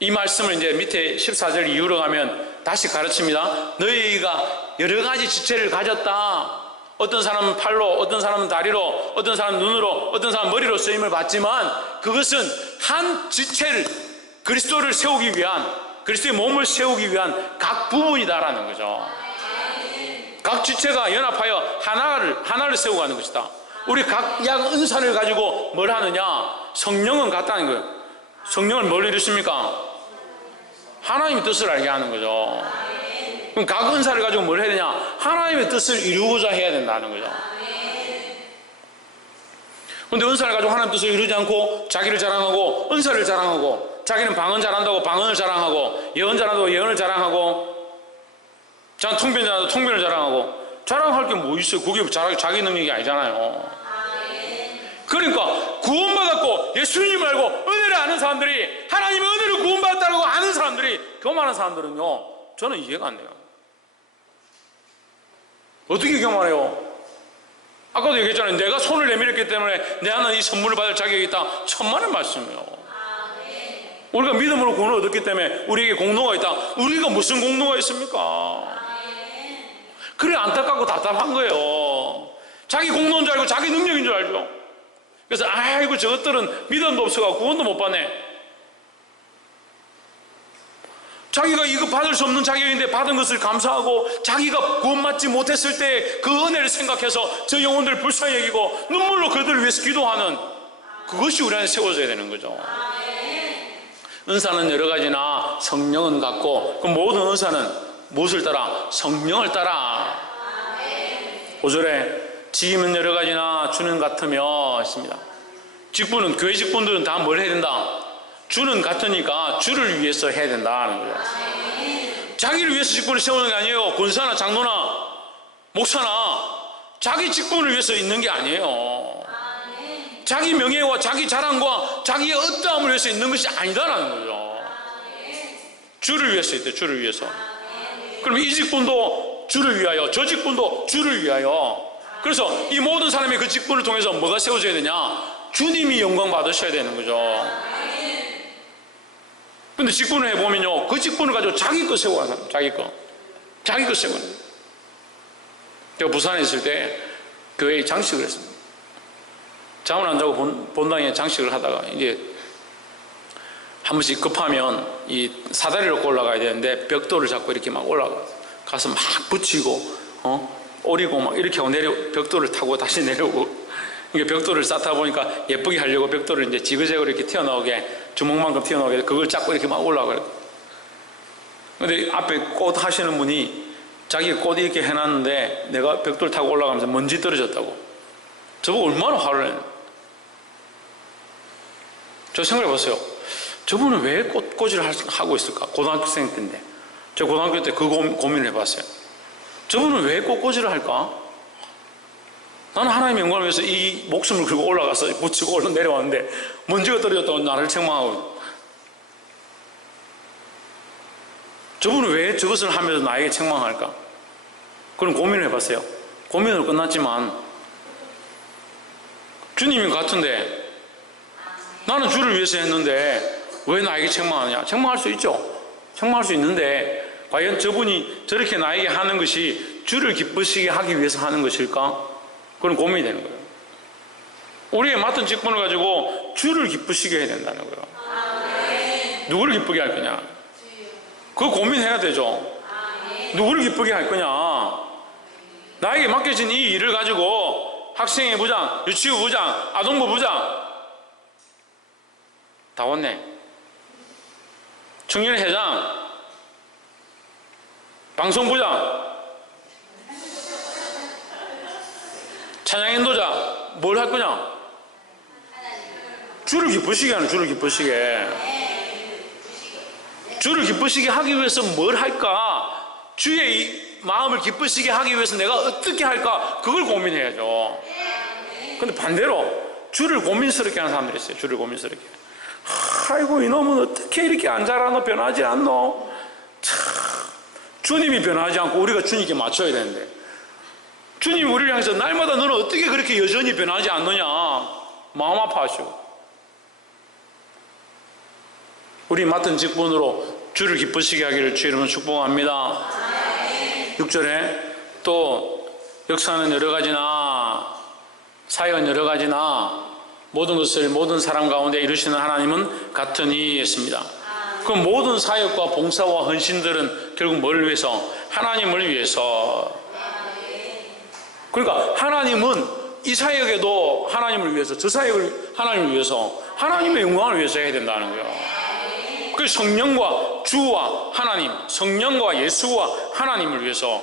이 말씀을 이제 밑에 14절 이후로 가면 다시 가르칩니다. 너희가 여러 가지 지체를 가졌다. 어떤 사람은 팔로, 어떤 사람은 다리로, 어떤 사람은 눈으로, 어떤 사람은 머리로 쓰임을 받지만 그것은 한 지체를, 그리스도를 세우기 위한, 그리스도의 몸을 세우기 위한 각 부분이다라는 거죠. 각 지체가 연합하여 하나를 세워가는 것이다. 우리 각양 은사를 가지고 뭘 하느냐? 성령은 같다는 거예요. 성령은 뭘 이루십니까? 하나님의 뜻을 알게 하는 거죠. 그럼 각 은사를 가지고 뭘 해야 되냐? 하나님의 뜻을 이루고자 해야 된다는 거죠. 그런데 은사를 가지고 하나님의 뜻을 이루지 않고 자기를 자랑하고 은사를 자랑하고, 자기는 방언 잘한다고 방언을 자랑하고, 예언 잘한다고 예언을 자랑하고, 자기는 통변 잘한다고 통변을 자랑하고, 자랑할 게 뭐 있어요? 그게 자기 능력이 아니잖아요. 그러니까 구원받았고 예수님을 알고 은혜를 아는 사람들이, 하나님의 은혜를 구원받았다고 아는 사람들이, 교만한 사람들은요, 저는 이해가 안 돼요. 어떻게 교만해요? 아까도 얘기했잖아요. 내가 손을 내밀었기 때문에 내 안에 이 선물을 받을 자격이 있다. 천만의 말씀이에요. 우리가 믿음으로 구원을 얻었기 때문에 우리에게 공로가 있다. 우리가 무슨 공로가 있습니까? 그래 안타깝고 답답한 거예요. 자기 공로인 줄 알고 자기 능력인 줄 알죠. 그래서 아이고 저것들은 믿음도 없어가 구원도 못 받네. 자기가 이거 받을 수 없는 자격인데 받은 것을 감사하고, 자기가 구원받지 못했을 때 그 은혜를 생각해서 저 영혼들을 불쌍히 여기고 눈물로 그들을 위해서 기도하는, 그것이 우리 안에 세워져야 되는 거죠. 은사는 여러 가지나 성령은 같고, 그 모든 은사는 무엇을 따라? 성령을 따라. 5절에 지임은 여러 가지나 주는 같으며 했습니다. 직분은, 교회 직분들은 다 뭘 해야 된다? 주는 같으니까 주를 위해서 해야 된다는 거예요. 자기를 위해서 직분을 세우는 게 아니에요. 권사나 장로나 목사나 자기 직분을 위해서 있는 게 아니에요. 자기 명예와 자기 자랑과 자기의 어떠함을 위해서 있는 것이 아니다라는 거죠. 주를 위해서 있대, 주를 위해서. 그럼 이 직분도 주를 위하여, 저 직분도 주를 위하여. 그래서 이 모든 사람의 그 직분을 통해서 뭐가 세워져야 되냐? 주님이 영광 받으셔야 되는 거죠. 근데 직분을 해보면요, 그 직분을 가지고 자기 거 세워가는 사람, 자기 거 세워가는 거예요. 제가 부산에 있을 때 교회에 장식을 했습니다. 잠을 안 자고 본당에 장식을 하다가 이제 한 번씩 급하면 이 사다리를 놓고 올라가야 되는데 벽돌을 잡고 이렇게 막 올라가서 막 붙이고 오리고 막 이렇게 하고 벽돌을 타고 다시 내려오고, 이게 벽돌을 쌓다 보니까 예쁘게 하려고 벽돌을 이제 지그재그로 이렇게 튀어나오게, 주먹만큼 튀어나오게 그걸 잡고 이렇게 막 올라가요. 근데 앞에 꽃 하시는 분이 자기 꽃 이렇게 해놨는데 내가 벽돌 타고 올라가면서 먼지 떨어졌다고. 저보고 얼마나 화를 내요. 저 생각해봤어요. 저분은 왜 꽃꽂이를 하고 있을까? 고등학생 때인데. 저 고등학교 때 그 고민을 해봤어요. 저분은 왜 꽃꽂이를 할까? 나는 하나님의 영광을 위해서 이 목숨을 걸고 올라가서 붙이고 내려왔는데 먼지가 떨어졌다고 나를 책망하고. 저분은 왜 저것을 하면서 나에게 책망할까? 그런 고민을 해봤어요. 고민으로 끝났지만 주님이 같은데 나는 주를 위해서 했는데 왜 나에게 책망하느냐? 책망할 수 있죠. 책망할 수 있는데 과연 저분이 저렇게 나에게 하는 것이 주를 기쁘시게 하기 위해서 하는 것일까? 그런 고민이 되는 거예요. 우리의 맡은 직분을 가지고 주를 기쁘시게 해야 된다는 거예요. 누구를 기쁘게 할 거냐? 그거 고민해야 되죠. 누구를 기쁘게 할 거냐? 나에게 맡겨진 이 일을 가지고 학생회 부장, 유치부 부장, 아동부 부장 다 왔네. 청년회 회장, 방송부장, 찬양 인도자, 뭘 할 거냐? 주를 기쁘시게 하는, 주를 기쁘시게. 주를 기쁘시게 하기 위해서 뭘 할까? 주의 마음을 기쁘시게 하기 위해서 내가 어떻게 할까? 그걸 고민해야죠. 근데 반대로 주를 고민스럽게 하는 사람들이 있어요. 주를 고민스럽게. 아이고 이놈은 어떻게 이렇게 안 자라노? 변하지 않노? 참, 주님이 변하지 않고 우리가 주님께 맞춰야 되는데 주님이 우리를 향해서 날마다 너는 어떻게 그렇게 여전히 변하지 않느냐? 마음 아파하시고 우리 맡은 직분으로 주를 기쁘시게 하기를 주의 이름으로 축복합니다. 6절에 또 역사는 여러 가지나 사역은 여러 가지나 모든 것을 모든 사람 가운데 이루시는 하나님은 같으니 했습니다. 그럼 모든 사역과 봉사와 헌신들은 결국 뭘 위해서? 하나님을 위해서. 그러니까 하나님은 이 사역에도 하나님을 위해서, 저 사역을 하나님을 위해서, 하나님의 영광을 위해서 해야 된다는 거예요. 그 성령과 주와 하나님, 성령과 예수와 하나님을 위해서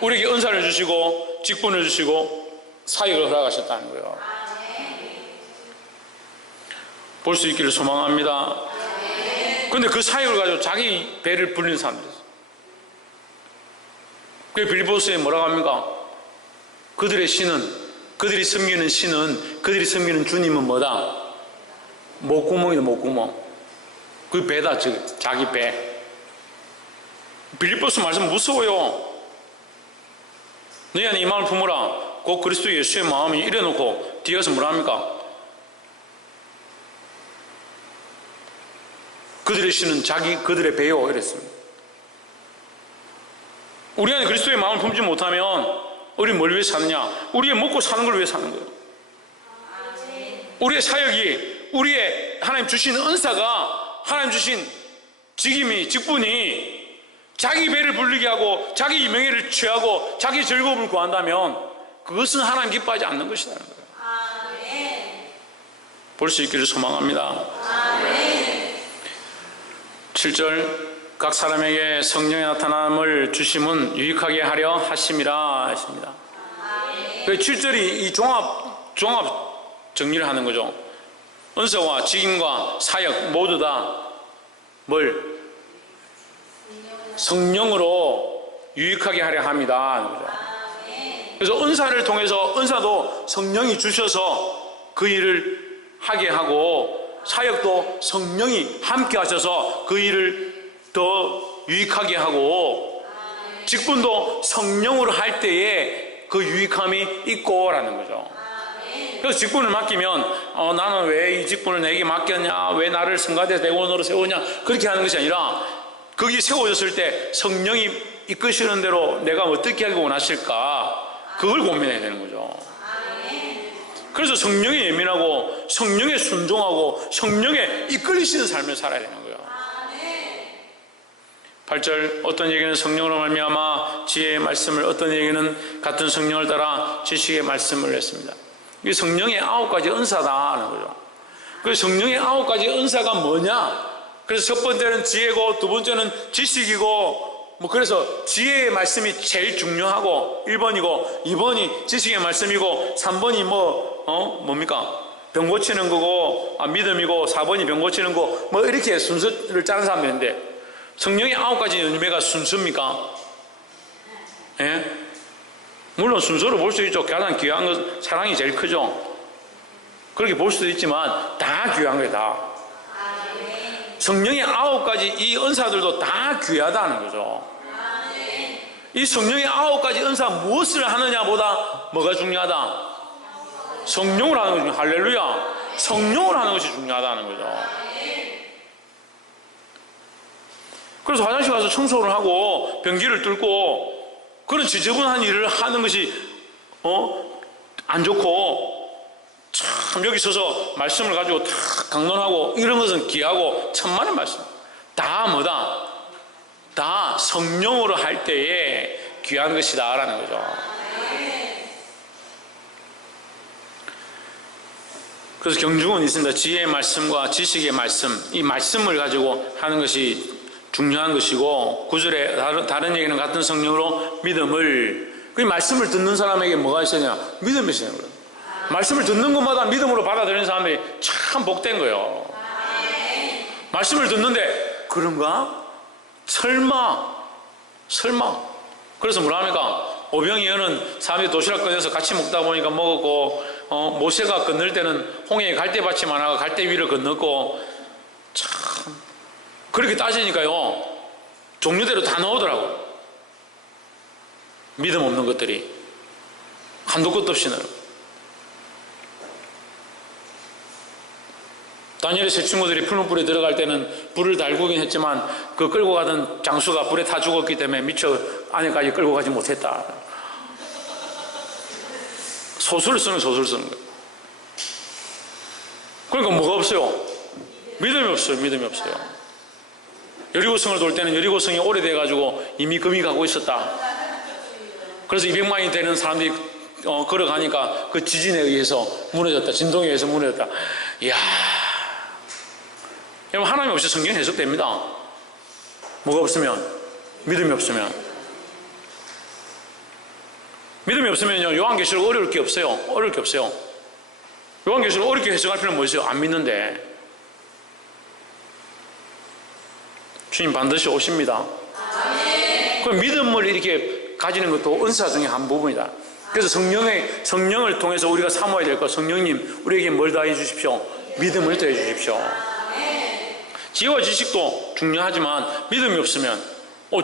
우리에게 은사를 주시고 직분을 주시고 사역을 허락하셨다는 거예요. 볼 수 있기를 소망합니다. 그런데 그 사역을 가지고 자기 배를 불리는 사람들이 있어요. 그 빌립보서에 뭐라고 합니까? 그들의 신은, 그들이 섬기는 신은, 그들이 섬기는 주님은 뭐다? 목구멍이다, 목구멍. 그 배다, 즉 자기 배. 빌립보서 말씀 무서워요. 너희 안에 이 마음을 품으라. 곧 그리스도 예수의 마음이 이래놓고 뒤에서 뭐라 합니까? 그들의 신은 그들의 배요 이랬습니다. 우리 안에 그리스도의 마음을 품지 못하면 우리 뭘 위해 사느냐? 우리의 먹고 사는 걸 위해 사는 거예요. 우리의 사역이, 우리의 하나님 주신 은사가, 하나님 주신 직임이, 직분이 자기 배를 불리게 하고 자기 명예를 취하고 자기 즐거움을 구한다면 그것은 하나님 기뻐하지 않는 것이라는 거예요. 볼 수 있기를 소망합니다. 7절 각 사람에게 성령의 나타남을 주심은 유익하게 하려 하심이라 했습니다. 7절이 이 종합 정리를 하는 거죠. 은사와 직임과 사역 모두 다 뭘? 성령으로 유익하게 하려 합니다. 그래서 은사를 통해서 은사도 성령이 주셔서 그 일을 하게 하고 사역도 성령이 함께 하셔서 그 일을 더 유익하게 하고 직분도 성령으로 할 때에 그 유익함이 있고라는 거죠. 그래서 직분을 맡기면 나는 왜 이 직분을 내게 맡겼냐, 왜 나를 성가대 대원으로 세우냐, 그렇게 하는 것이 아니라 거기 세워졌을 때 성령이 이끄시는 대로 내가 어떻게 하기 원하실까, 그걸 고민해야 되는 거죠. 그래서 성령에 예민하고 성령에 순종하고 성령에 이끌리시는 삶을 살아야 되는 거예요. 8절 어떤 얘기는 성령으로 말미암아 지혜의 말씀을, 어떤 얘기는 같은 성령을 따라 지식의 말씀을 했습니다. 이게 성령의 9가지 은사다는 거죠. 그 성령의 9가지 은사가 뭐냐? 그래서 첫 번째는 지혜고, 두 번째는 지식이고, 그래서 지혜의 말씀이 제일 중요하고 1번이고, 2번이 지식의 말씀이고, 3번이 뭡니까? 병 고치는 거고, 믿음이고, 4번이 병 고치는 거, 이렇게 순서를 짜는 사람이 있는데, 성령의 9가지 열매가 순서입니까? 예? 물론 순서로 볼 수 있죠. 가장 귀한 것, 사랑이 제일 크죠. 그렇게 볼 수도 있지만 다 귀한 거예요. 다. 성령의 9가지 이 은사들도 다 귀하다는 거죠. 이 성령의 9가지 은사 무엇을 하느냐보다 뭐가 중요하다? 성령을 하는 것이, 할렐루야, 성령을 하는 것이 중요하다는 거죠. 그래서 화장실 가서 청소를 하고 변기를 뚫고 그런 지저분한 일을 하는 것이 안 좋고, 참 여기 서서 말씀을 가지고 다 강론하고 이런 것은 귀하고 천만의 말씀, 다 뭐다? 다 성령으로 할 때에 귀한 것이다 라는 거죠. 그래서 경중은 있습니다. 지혜의 말씀과 지식의 말씀, 이 말씀을 가지고 하는 것이 중요한 것이고, 9절에 다른 얘기는 같은 성령으로 믿음을, 그 말씀을 듣는 사람에게 뭐가 있어야 되냐? 믿음이 있어야 되는 거예요. 말씀을 듣는 것마다 믿음으로 받아들이는 사람들이 참 복된 거예요. 말씀을 듣는데 그런가? 설마 그래서 뭐라 합니까? 오병이어는 사람들이 도시락 꺼내서 같이 먹다 보니까 먹었고, 모세가 건널 때는 홍해에 갈대밭이 많아서 갈대 위를 건넜고, 참 그렇게 따지니까요 종류대로 다 나오더라고요. 믿음 없는 것들이 한도 끝도 없이 나요. 다니엘의 세 친구들이 풀무불에 들어갈 때는 불을 달구긴 했지만 그 끌고 가던 장수가 불에 타 죽었기 때문에 미처 안에까지 끌고 가지 못했다. 소설을 쓰는 거예요. 그러니까 뭐가 없어요? 믿음이 없어요. 믿음이 없어요. 여리고성을 돌 때는 여리고성이 오래돼가지고 이미 금이 가고 있었다. 그래서 200만이 되는 사람들이 걸어가니까 그 지진에 의해서 무너졌다. 진동에 의해서 무너졌다. 이야, 여러분, 하나님 없이 성경이 해석됩니다. 뭐가 없으면? 믿음이 없으면. 믿음이 없으면요, 요한계시록 어려울 게 없어요. 어려울 게 없어요. 요한계시록 어렵게 해석할 필요는 뭐 있어요? 안 믿는데. 주님 반드시 오십니다. 그럼 믿음을 이렇게 가지는 것도 은사 중에 한 부분이다. 그래서 성령을 통해서 우리가 사모해야 될 것, 성령님, 우리에게 뭘 더해 주십시오? 믿음을 더해 주십시오. 지혜와 지식도 중요하지만 믿음이 없으면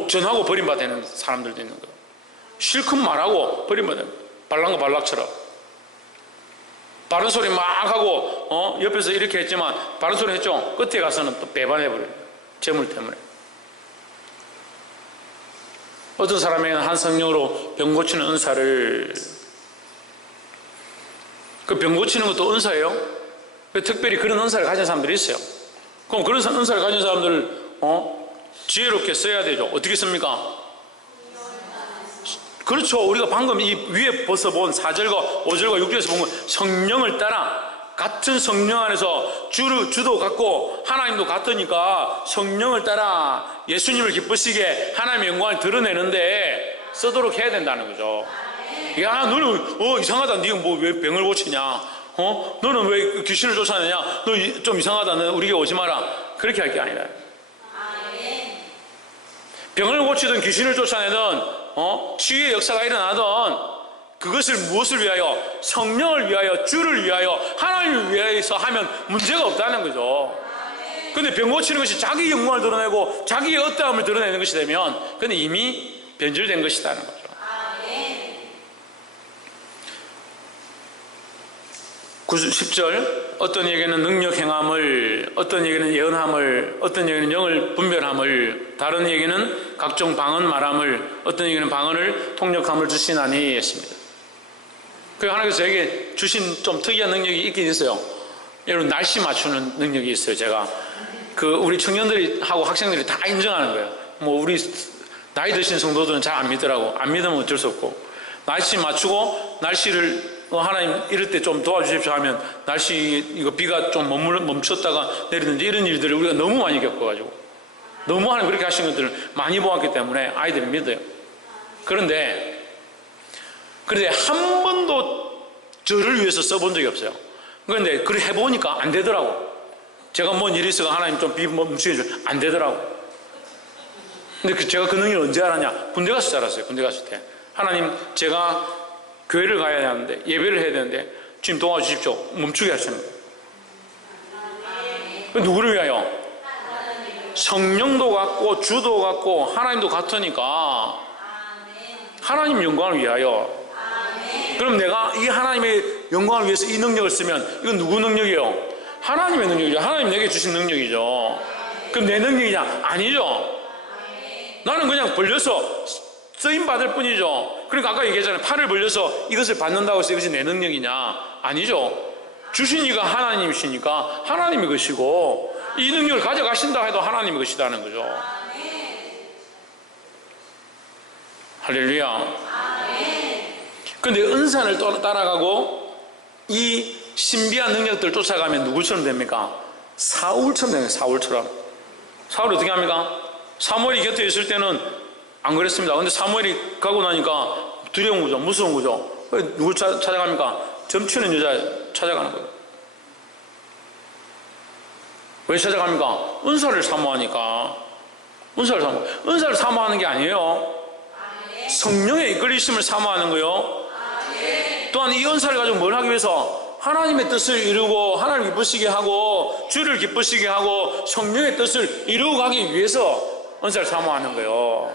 전하고 버림받는 사람들도 있는 거예요. 실컷 말하고 버림받는 거예요. 발랑과 발락처럼. 바른 소리 막 하고 옆에서 이렇게 했지만 바른 소리 했죠? 끝에 가서는 또 배반해버려요. 재물 때문에. 어떤 사람에게는 한 성령으로 병 고치는 은사를, 그 병 고치는 것도 은사예요. 특별히 그런 은사를 가진 사람들이 있어요. 그럼 그런 은사를 가진 사람들을 지혜롭게 써야 되죠. 어떻게 씁니까? 그렇죠. 우리가 방금 이 위에 벌써 본 4절과 5절과 6절에서 본 건 성령을 따라, 같은 성령 안에서 주도 같고 하나님도 같으니까 성령을 따라 예수님을 기쁘시게 하나님의 영광을 드러내는데 쓰도록 해야 된다는 거죠. 야, 너는 이상하다. 네가 뭐 왜 병을 고치냐? 너는 왜 귀신을 쫓아내냐? 너 좀 이상하다. 너 우리에게 오지 마라. 그렇게 할 게 아니라. 병을 고치든 귀신을 쫓아내든 치유의 역사가 일어나든 그것을 무엇을 위하여? 성령을 위하여, 주를 위하여, 하나님을 위하여서 하면 문제가 없다는 거죠. 근데 병 고치는 것이 자기 영광을 드러내고 자기의 어떠함을 드러내는 것이 되면 그건 이미 변질된 것이라는 거죠. 10절, 어떤 이에게는 능력 행함을, 어떤 이에게는 예언함을, 어떤 이에게는 영을 분별함을, 다른 이에게는 각종 방언 말함을, 어떤 이에게는 방언을 통역함을 주시나니 했습니다. 그 하나님께서 저에게 주신 좀 특이한 능력이 있긴 있어요. 여러분, 날씨 맞추는 능력이 있어요. 제가 우리 청년들이 하고 학생들이 다 인정하는 거예요. 뭐 우리 나이 드신 성도들은 잘 안 믿더라고. 안 믿으면 어쩔 수 없고, 날씨 맞추고 날씨를 하나님 이럴 때 좀 도와주십시오 하면 날씨 이거 비가 좀 멈췄다가 내리는지 이런 일들을 우리가 너무 많이 겪어가지고, 너무 하나님 그렇게 하신 것들을 많이 보았기 때문에 아이들이 믿어요. 그런데 한 번도 저를 위해서 써본 적이 없어요. 그런데 그걸 해보니까 안 되더라고. 제가 뭔 일이 있어가 하나님 좀 비 멈추게 해줘. 안 되더라고. 근데 제가 그 능력을 언제 알았냐? 군대 가서 알았어요. 군대 갔을 때. 하나님, 제가 교회를 가야 하는데, 예배를 해야 되는데 주님 도와주십시오. 멈추게 하시는 거예요. 누구를 위하여? 성령도 같고 주도 같고 하나님도 같으니까 하나님 영광을 위하여. 그럼 내가 이 하나님의 영광을 위해서 이 능력을 쓰면 이건 누구 능력이에요? 하나님의 능력이죠. 하나님 내게 주신 능력이죠. 그럼 내 능력이냐? 아니죠. 나는 그냥 벌려서 쓰임받을 뿐이죠. 그러니까 아까 얘기했잖아요. 팔을 벌려서 이것을 받는다고 해서 이것이 내 능력이냐? 아니죠. 주신 이가 하나님이시니까 하나님의 것이고, 이 능력을 가져가신다 해도 하나님의 것이라는 거죠. 할렐루야. 그런데 은사를 따라가고 이 신비한 능력들을 쫓아가면 누구처럼 됩니까? 사울처럼 됩니다. 사울처럼. 사울이 어떻게 합니까? 사무엘이 곁에 있을 때는 안 그랬습니다. 근데 사무엘이 가고 나니까 두려운 거죠. 무서운 거죠. 누굴 찾아갑니까? 점치는 여자 찾아가는 거예요. 왜 찾아갑니까? 은사를 사모하니까. 은사를 사모하는 게 아니에요. 성령의 이끌리심을 사모하는 거요. 또한 이 은사를 가지고 뭘 하기 위해서? 하나님의 뜻을 이루고 하나님을 기쁘시게 하고 주를 기쁘시게 하고 성령의 뜻을 이루고 가기 위해서 은사를 사모하는 거예요.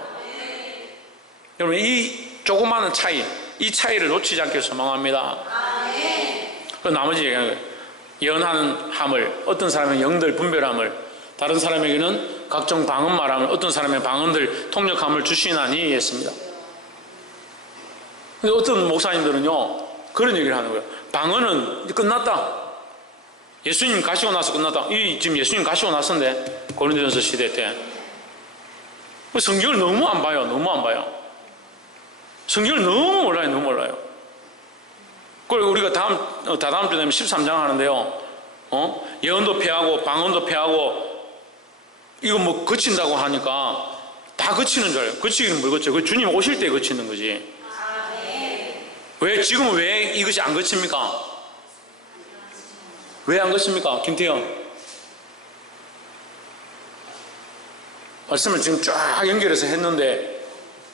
여러분, 이 조그마한 차이, 이 차이를 놓치지 않기를 소망합니다. 그 나머지 얘기하는 거예요. 예언하는 함을, 어떤 사람은 영들 분별함을, 다른 사람에게는 각종 방언 말함을, 어떤 사람의 방언들 통역함을 주시나니 했습니다. 근데 어떤 목사님들은요 그런 얘기를 하는 거예요. 방언은 끝났다. 예수님 가시고 나서 끝났다. 이 지금 예수님 가시고 나서인데, 고린도전서 시대 때 성경을 너무 안 봐요. 너무 안 봐요. 성경을 너무 몰라요. 너무 몰라요. 그리고 우리가 다다음 주 되면 13장 하는데요. 예언도 패하고 방언도 패하고 이거 뭐 거친다고 하니까 다 거치는 줄 알아요. 거치기는 뭘 거쳐요? 그 주님 오실 때 거치는 거지. 왜 지금은 왜 이것이 안 거칩니까? 왜 안 거칩니까? 김태형 말씀을 지금 쫙 연결해서 했는데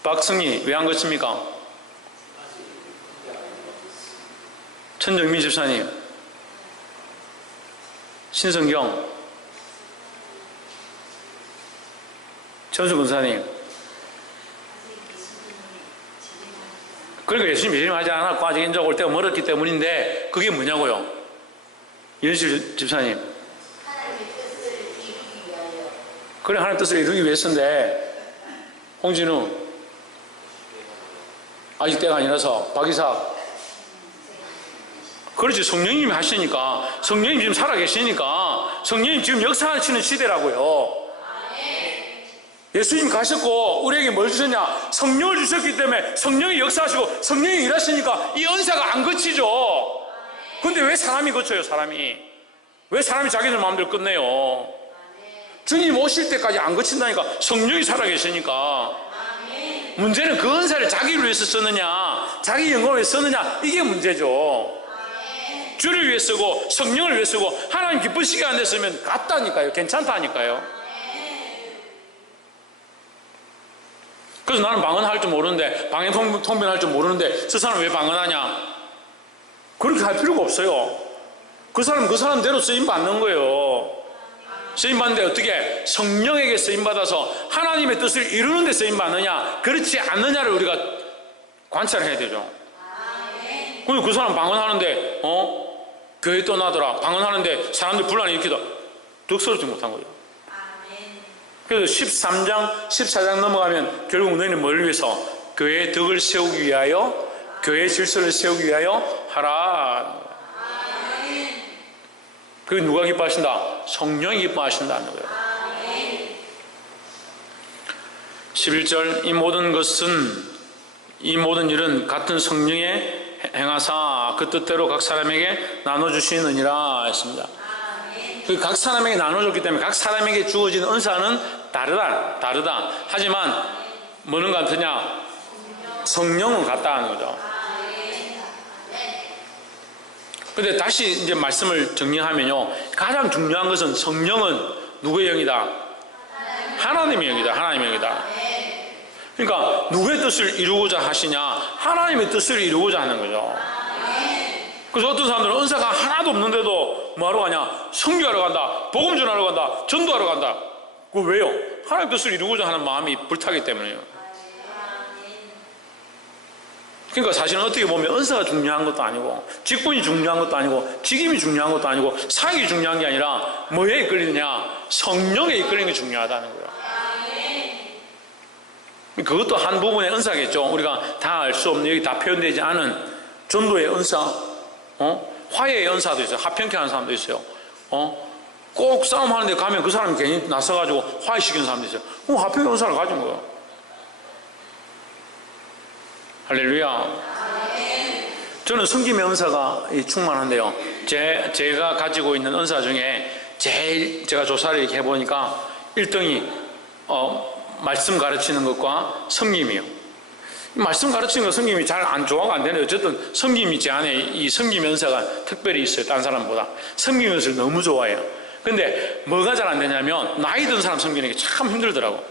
박성희 왜 안 거칩니까? 천정민 집사님, 신성경, 전수 권사님. 그러니까 예수님 예림하지 않았고 아직 인자가 올 때가 멀었기 때문인데, 그게 뭐냐고요? 연실 집사님. 그래, 하나님 뜻을 이루기 위해서인데, 홍진우 아직 때가 아니라서, 박이삭. 그렇지, 성령님이 하시니까, 성령님 지금 살아계시니까, 성령님 지금 역사하시는 시대라고요. 예수님 가셨고 우리에게 뭘 주셨냐? 성령을 주셨기 때문에 성령이 역사하시고 성령이 일하시니까 이 은사가 안 거치죠. 근데 왜 사람이 거쳐요? 왜 사람이 자기들 마음대로 끝내요? 주님 오실 때까지 안 거친다니까. 성령이 살아계시니까. 문제는 그 은사를 자기를 위해서 쓰느냐, 자기 영광을 위해서 쓰느냐, 이게 문제죠. 주를 위해 쓰고 성령을 위해 쓰고 하나님 기쁘시게 안 됐으면 같다니까요. 괜찮다니까요. 그래서 나는 방언할 줄 모르는데, 방언 통변할 줄 모르는데 저 사람 왜 방언하냐? 그렇게 할 필요가 없어요. 그 사람은 그 사람대로 쓰임받는 거예요. 쓰임받는데 어떻게? 성령에게 쓰임받아서 하나님의 뜻을 이루는 데 쓰임받느냐, 그렇지 않느냐를 우리가 관찰해야 되죠. 근데 그 사람 방언하는데 교회 떠나더라, 방언하는데 사람들 분란을 일으키다, 득설하지 못한 거예요. 그래서 13장, 14장 넘어가면 결국 너희는 뭘 위해서? 교회의 덕을 세우기 위하여, 교회의 질서를 세우기 위하여 하라. 그게 누가 기뻐하신다? 성령이 기뻐하신다는 거예요. 11절, 이 모든 일은 같은 성령에 행하사 그 뜻대로 각 사람에게 나눠주시느니라 했습니다. 각 사람에게 나눠줬기 때문에 각 사람에게 주어진 은사는 다르다. 하지만 뭐는 같으냐? 성령은 같다 하는 거죠. 근데 다시 이제 말씀을 정리하면요, 가장 중요한 것은 성령은 누구의 영이다? 하나님의 영이다. 그러니까 누구의 뜻을 이루고자 하시냐? 하나님의 뜻을 이루고자 하는 거죠. 그래서 어떤 사람들은 은사가 하나도 없는데도 뭐하러 가냐? 선교하러 간다, 복음 전하러 간다, 전도하러 간다. 그거 왜요? 하나님 뜻을 이루고자 하는 마음이 불타기 때문이에요. 그러니까 사실은 어떻게 보면 은사가 중요한 것도 아니고, 직분이 중요한 것도 아니고, 직임이 중요한 것도 아니고, 사역이 중요한 게 아니라 뭐에 이끌리느냐? 성령에 이끌리는 게 중요하다는 거예요. 그것도 한 부분의 은사겠죠. 우리가 다 알 수 없는, 여기 다 표현되지 않은 전도의 은사, 화해의 은사도 있어요. 화평케 하는 사람도 있어요. 꼭 싸움하는데 가면 그 사람이 괜히 나서가지고 화해시키는 사람도 있어요. 그럼 화평의 은사를 가진 거예요. 할렐루야. 저는 섬김의 은사가 충만한데요, 제가 가지고 있는 은사 중에 제일 제가 조사를 이렇게 해보니까 1등이 말씀 가르치는 것과 섬김이요. 말씀 가르치는 거 섬김이 잘 안 좋아가 안 되는데, 어쨌든 섬김이 제 안에 이 섬김 연사가 특별히 있어요. 다른 사람보다 섬김 연사를 너무 좋아해요. 근데 뭐가 잘 안 되냐면, 나이 든 사람 섬기는 게 참 힘들더라고.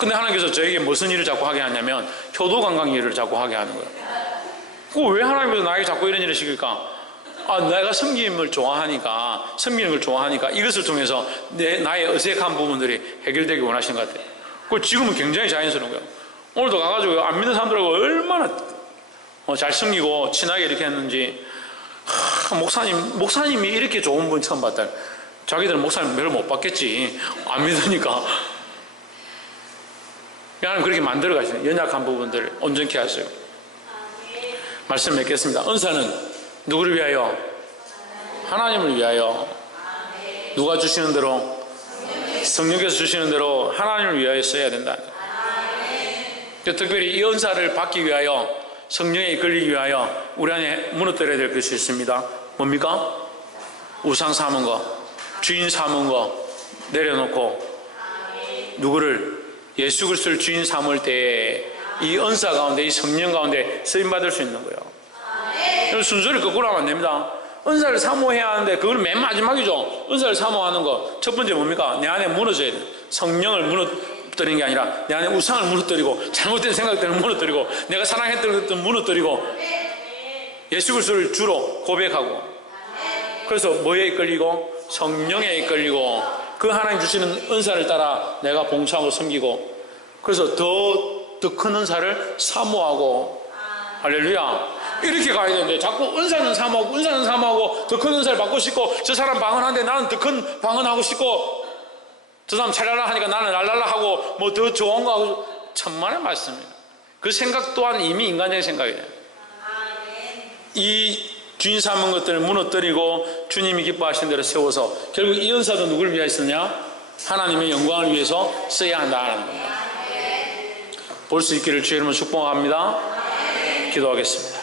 근데 하나님께서 저에게 무슨 일을 자꾸 하게 하냐면 효도 관광 일을 자꾸 하게 하는 거예요. 왜 하나님께서 나에게 자꾸 이런 일을 시킬까? 내가 섬김을 좋아하니까, 섬기는 걸 좋아하니까 이것을 통해서 나의 어색한 부분들이 해결되기 원하시는 것 같아요. 지금은 굉장히 자연스러운 거예요. 오늘도 가가지고 안 믿는 사람들하고 얼마나 잘 섬기고 친하게 이렇게 했는지. 목사님이 이렇게 좋은 분 처음 봤다. 자기들은 목사님 별로 못 봤겠지. 안 믿으니까. 하나님 그렇게 만들어 가시네요. 연약한 부분들을 온전케 하세요. 말씀 맺겠습니다. 은사는 누구를 위하여? 하나님을 위하여. 누가 주시는 대로? 성령께서 주시는 대로 하나님을 위하여 써야 된다. 특별히 이 은사를 받기 위하여, 성령에 이끌리기 위하여 우리 안에 무너뜨려야 될 것이 있습니다. 뭡니까? 우상 삼은 거, 주인 삼은 거 내려놓고 누구를? 예수 그리스도를 주인 삼을 때에 이 은사 가운데, 이 성령 가운데 쓰임받을 수 있는 거예요. 순서를 거꾸로 하면 안 됩니다. 은사를 사모해야 하는데 그건 맨 마지막이죠. 은사를 사모하는 거 첫 번째 뭡니까? 내 안에 무너져야 돼요. 성령을 무너뜨리는 게 아니라 내 안에 우상을 무너뜨리고 잘못된 생각들을 무너뜨리고 내가 사랑했던 것들을 무너뜨리고 예수 그리스도를 주로 고백하고, 그래서 뭐에 이끌리고? 성령에 이끌리고 그 하나님 주시는 은사를 따라 내가 봉사하고 섬기고, 그래서 더 큰 은사를 사모하고. 할렐루야. 이렇게 가야 되는데 자꾸 은사는 사모하고 더 큰 은사를 받고 싶고, 저 사람 방언하는데 나는 더 큰 방언하고 싶고, 저 사람 찰랄라 하니까 나는 랄랄라 하고 뭐 더 좋은 거 하고. 천만의 말씀이에요. 그 생각 또한 이미 인간적인 생각이에요. 이 주인 삼은 것들을 무너뜨리고 주님이 기뻐하시는 대로 세워서 결국 이 은사도 누구를 위하여 쓰냐? 하나님의 영광을 위해서 써야 한다는 겁니다. 볼 수 있기를 주의 이름으로 축복합니다. 기도하겠습니다.